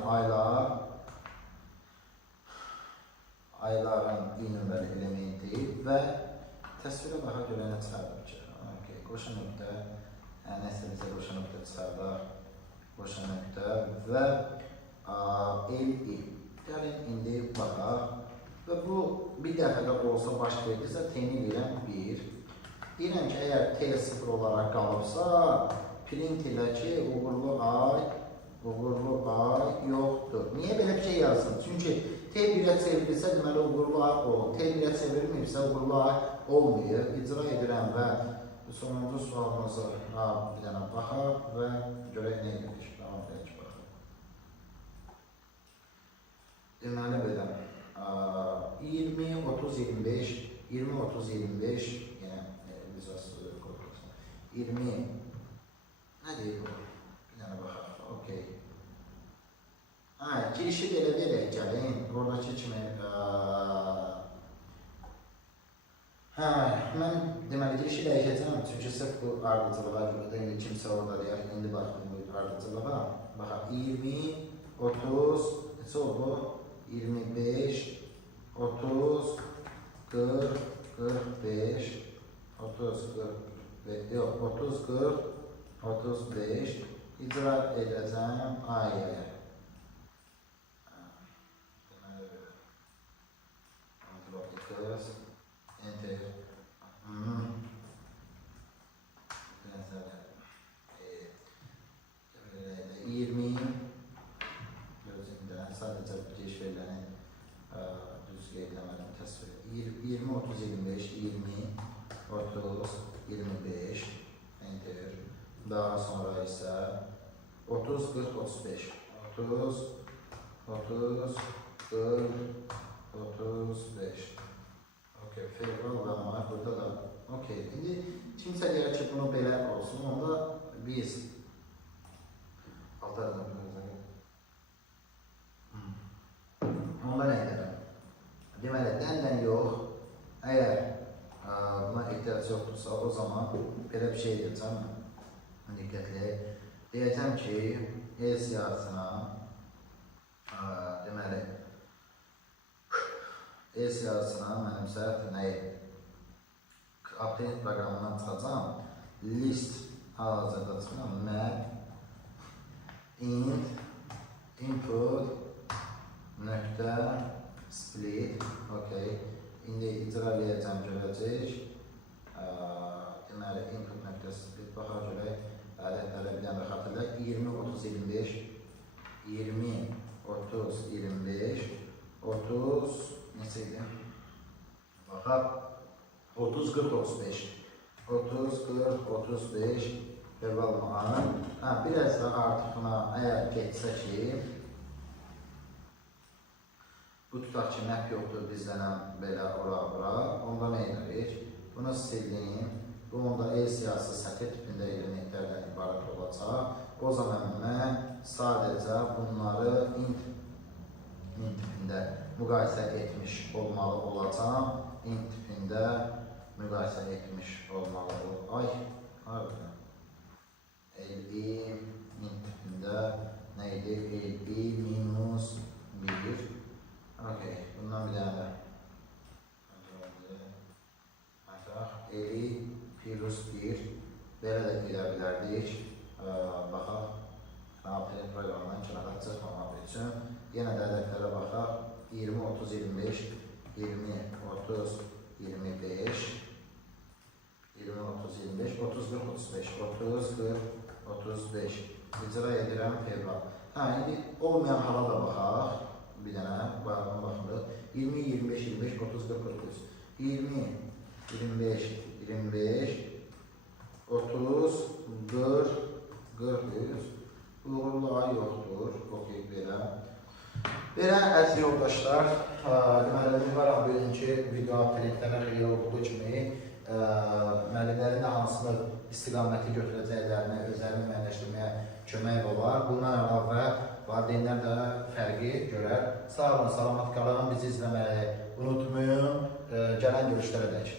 ayların i-nömrəli elementi və təsvirə baxa görə nə çıxardır ki? Qoşa nöqtə, nəsə bizə qoşa nöqtə çıxardır, qoşa nöqtə və LI. Gəlin, indi baxaq və bu bir dəfədə olsa baş verirsə, təyin edirəm 1. Deyirəm ki, əgər T0 olaraq qalıbsa, print ilə ki, uğurlu ay yoxdur. Niyə belə bir şey yazsın? Çünki T1-ə çevrilirsə, deməli, uğurlu ay olur. T1-ə çevrilmirsə, uğurlu ay olmuyor. İcra edirəm və sonuncu sualımıza bir dənə baxaq və görək nə edirik. Tamam, belki baxaq. Deməli, belə, 20, 30, 25, 20, 30, 25, 20 nə deyir bu? Bir dənə baxaq, okey. Girişi belə verək gəlin, oradakı kimi mən deməli girişi dəyişəcəm, çünki sırf bu ardıcılığa görə də indi kimsə orada deyək, indi baxdım bu ardıcılığa, baxaq 20, 30, neçə oldu? 25, 30, 40, 45, 30, 40, yox, 30, 40, 35 icra edəcəm ayəyə. Enter. 20 gözündən sadəcə giriş veriləni düz qeydləmədim təsvir. 20, 30, 25, 20, 30, 25, enter. Daha sonra isə 30, 40, 35. 30, 30, 40, 35. Okey, fevral və may burada da. Okey, indi kimsə deyər ki, bunu belə olsun, onda biz onda nə edərəm? Deməli, dəndən yox, əgər buna ehtiyac yoxdursa, o zaman belə bir şey edəcəm, diqqətli. Deyəcəm ki, E siyahısına, deməli, E siyahısına mənim səhət nəyi? Update proqramından çıxacam, list hal-hazırda çıxıram, map, int, input, nöqtə, split, okey. İndi icra edəcəm, görəcək. Deməli, input nöqtə split, baxaq görək. Ədədlərə bir dənə xatırlayaq. 20, 30, 25, 20, 30, 25, 30, neçə idi? Baxaq, 30, 40, 35. 30, 40, 35, fevral-may. Biraz da artıqına əgər getsə ki, Bu tutaq ki, map yoxdur, bizlənən belə ora. Onda nə edirik? Bunu sildim. Bu onda el siyasi sətir tipində elementlərdən ibarət olacaq. O zaman mən sadəcə bunları int tipində müqayisə etmiş olmalı olacaq. Int tipində müqayisə etmiş olmalı olacaq. Ay, harada? LB int tipində nə idi? LB minus 1. Okey, bundan bir dənə eli plus 1 belə də gedə bilərdik. Baxaq, operant proqramından kirahat çıxmamaq üçün. Yenə də ədədlərə baxaq. 20, 30, 25, 20, 30, 25, 20, 30, 25, 30, 40, 35, 30, 40, 35. İcra edirəm fevral. İndi olmayan hala da baxaq. Bir dənə, baxırıq. 20, 25, 25, 30, 40, 43. 20, 25, 25, 30, 40, 43. Uğurlu ay yoxdur. Okey, belə. Belə, əziz yoldaşlar, deməli, mübarək bugünkü video apelitlərə xeyir olduğu kimi müəllimlərin də hansını istiqaməti götürəcəklərini özlərini müəyyənləşdirməyə kömək olar. Bundan əlavə valideynlər də fərqi görər. Sağ olun, salamat qalın, bizi izləməyi unutmayın. Gələn görüşlərə dək.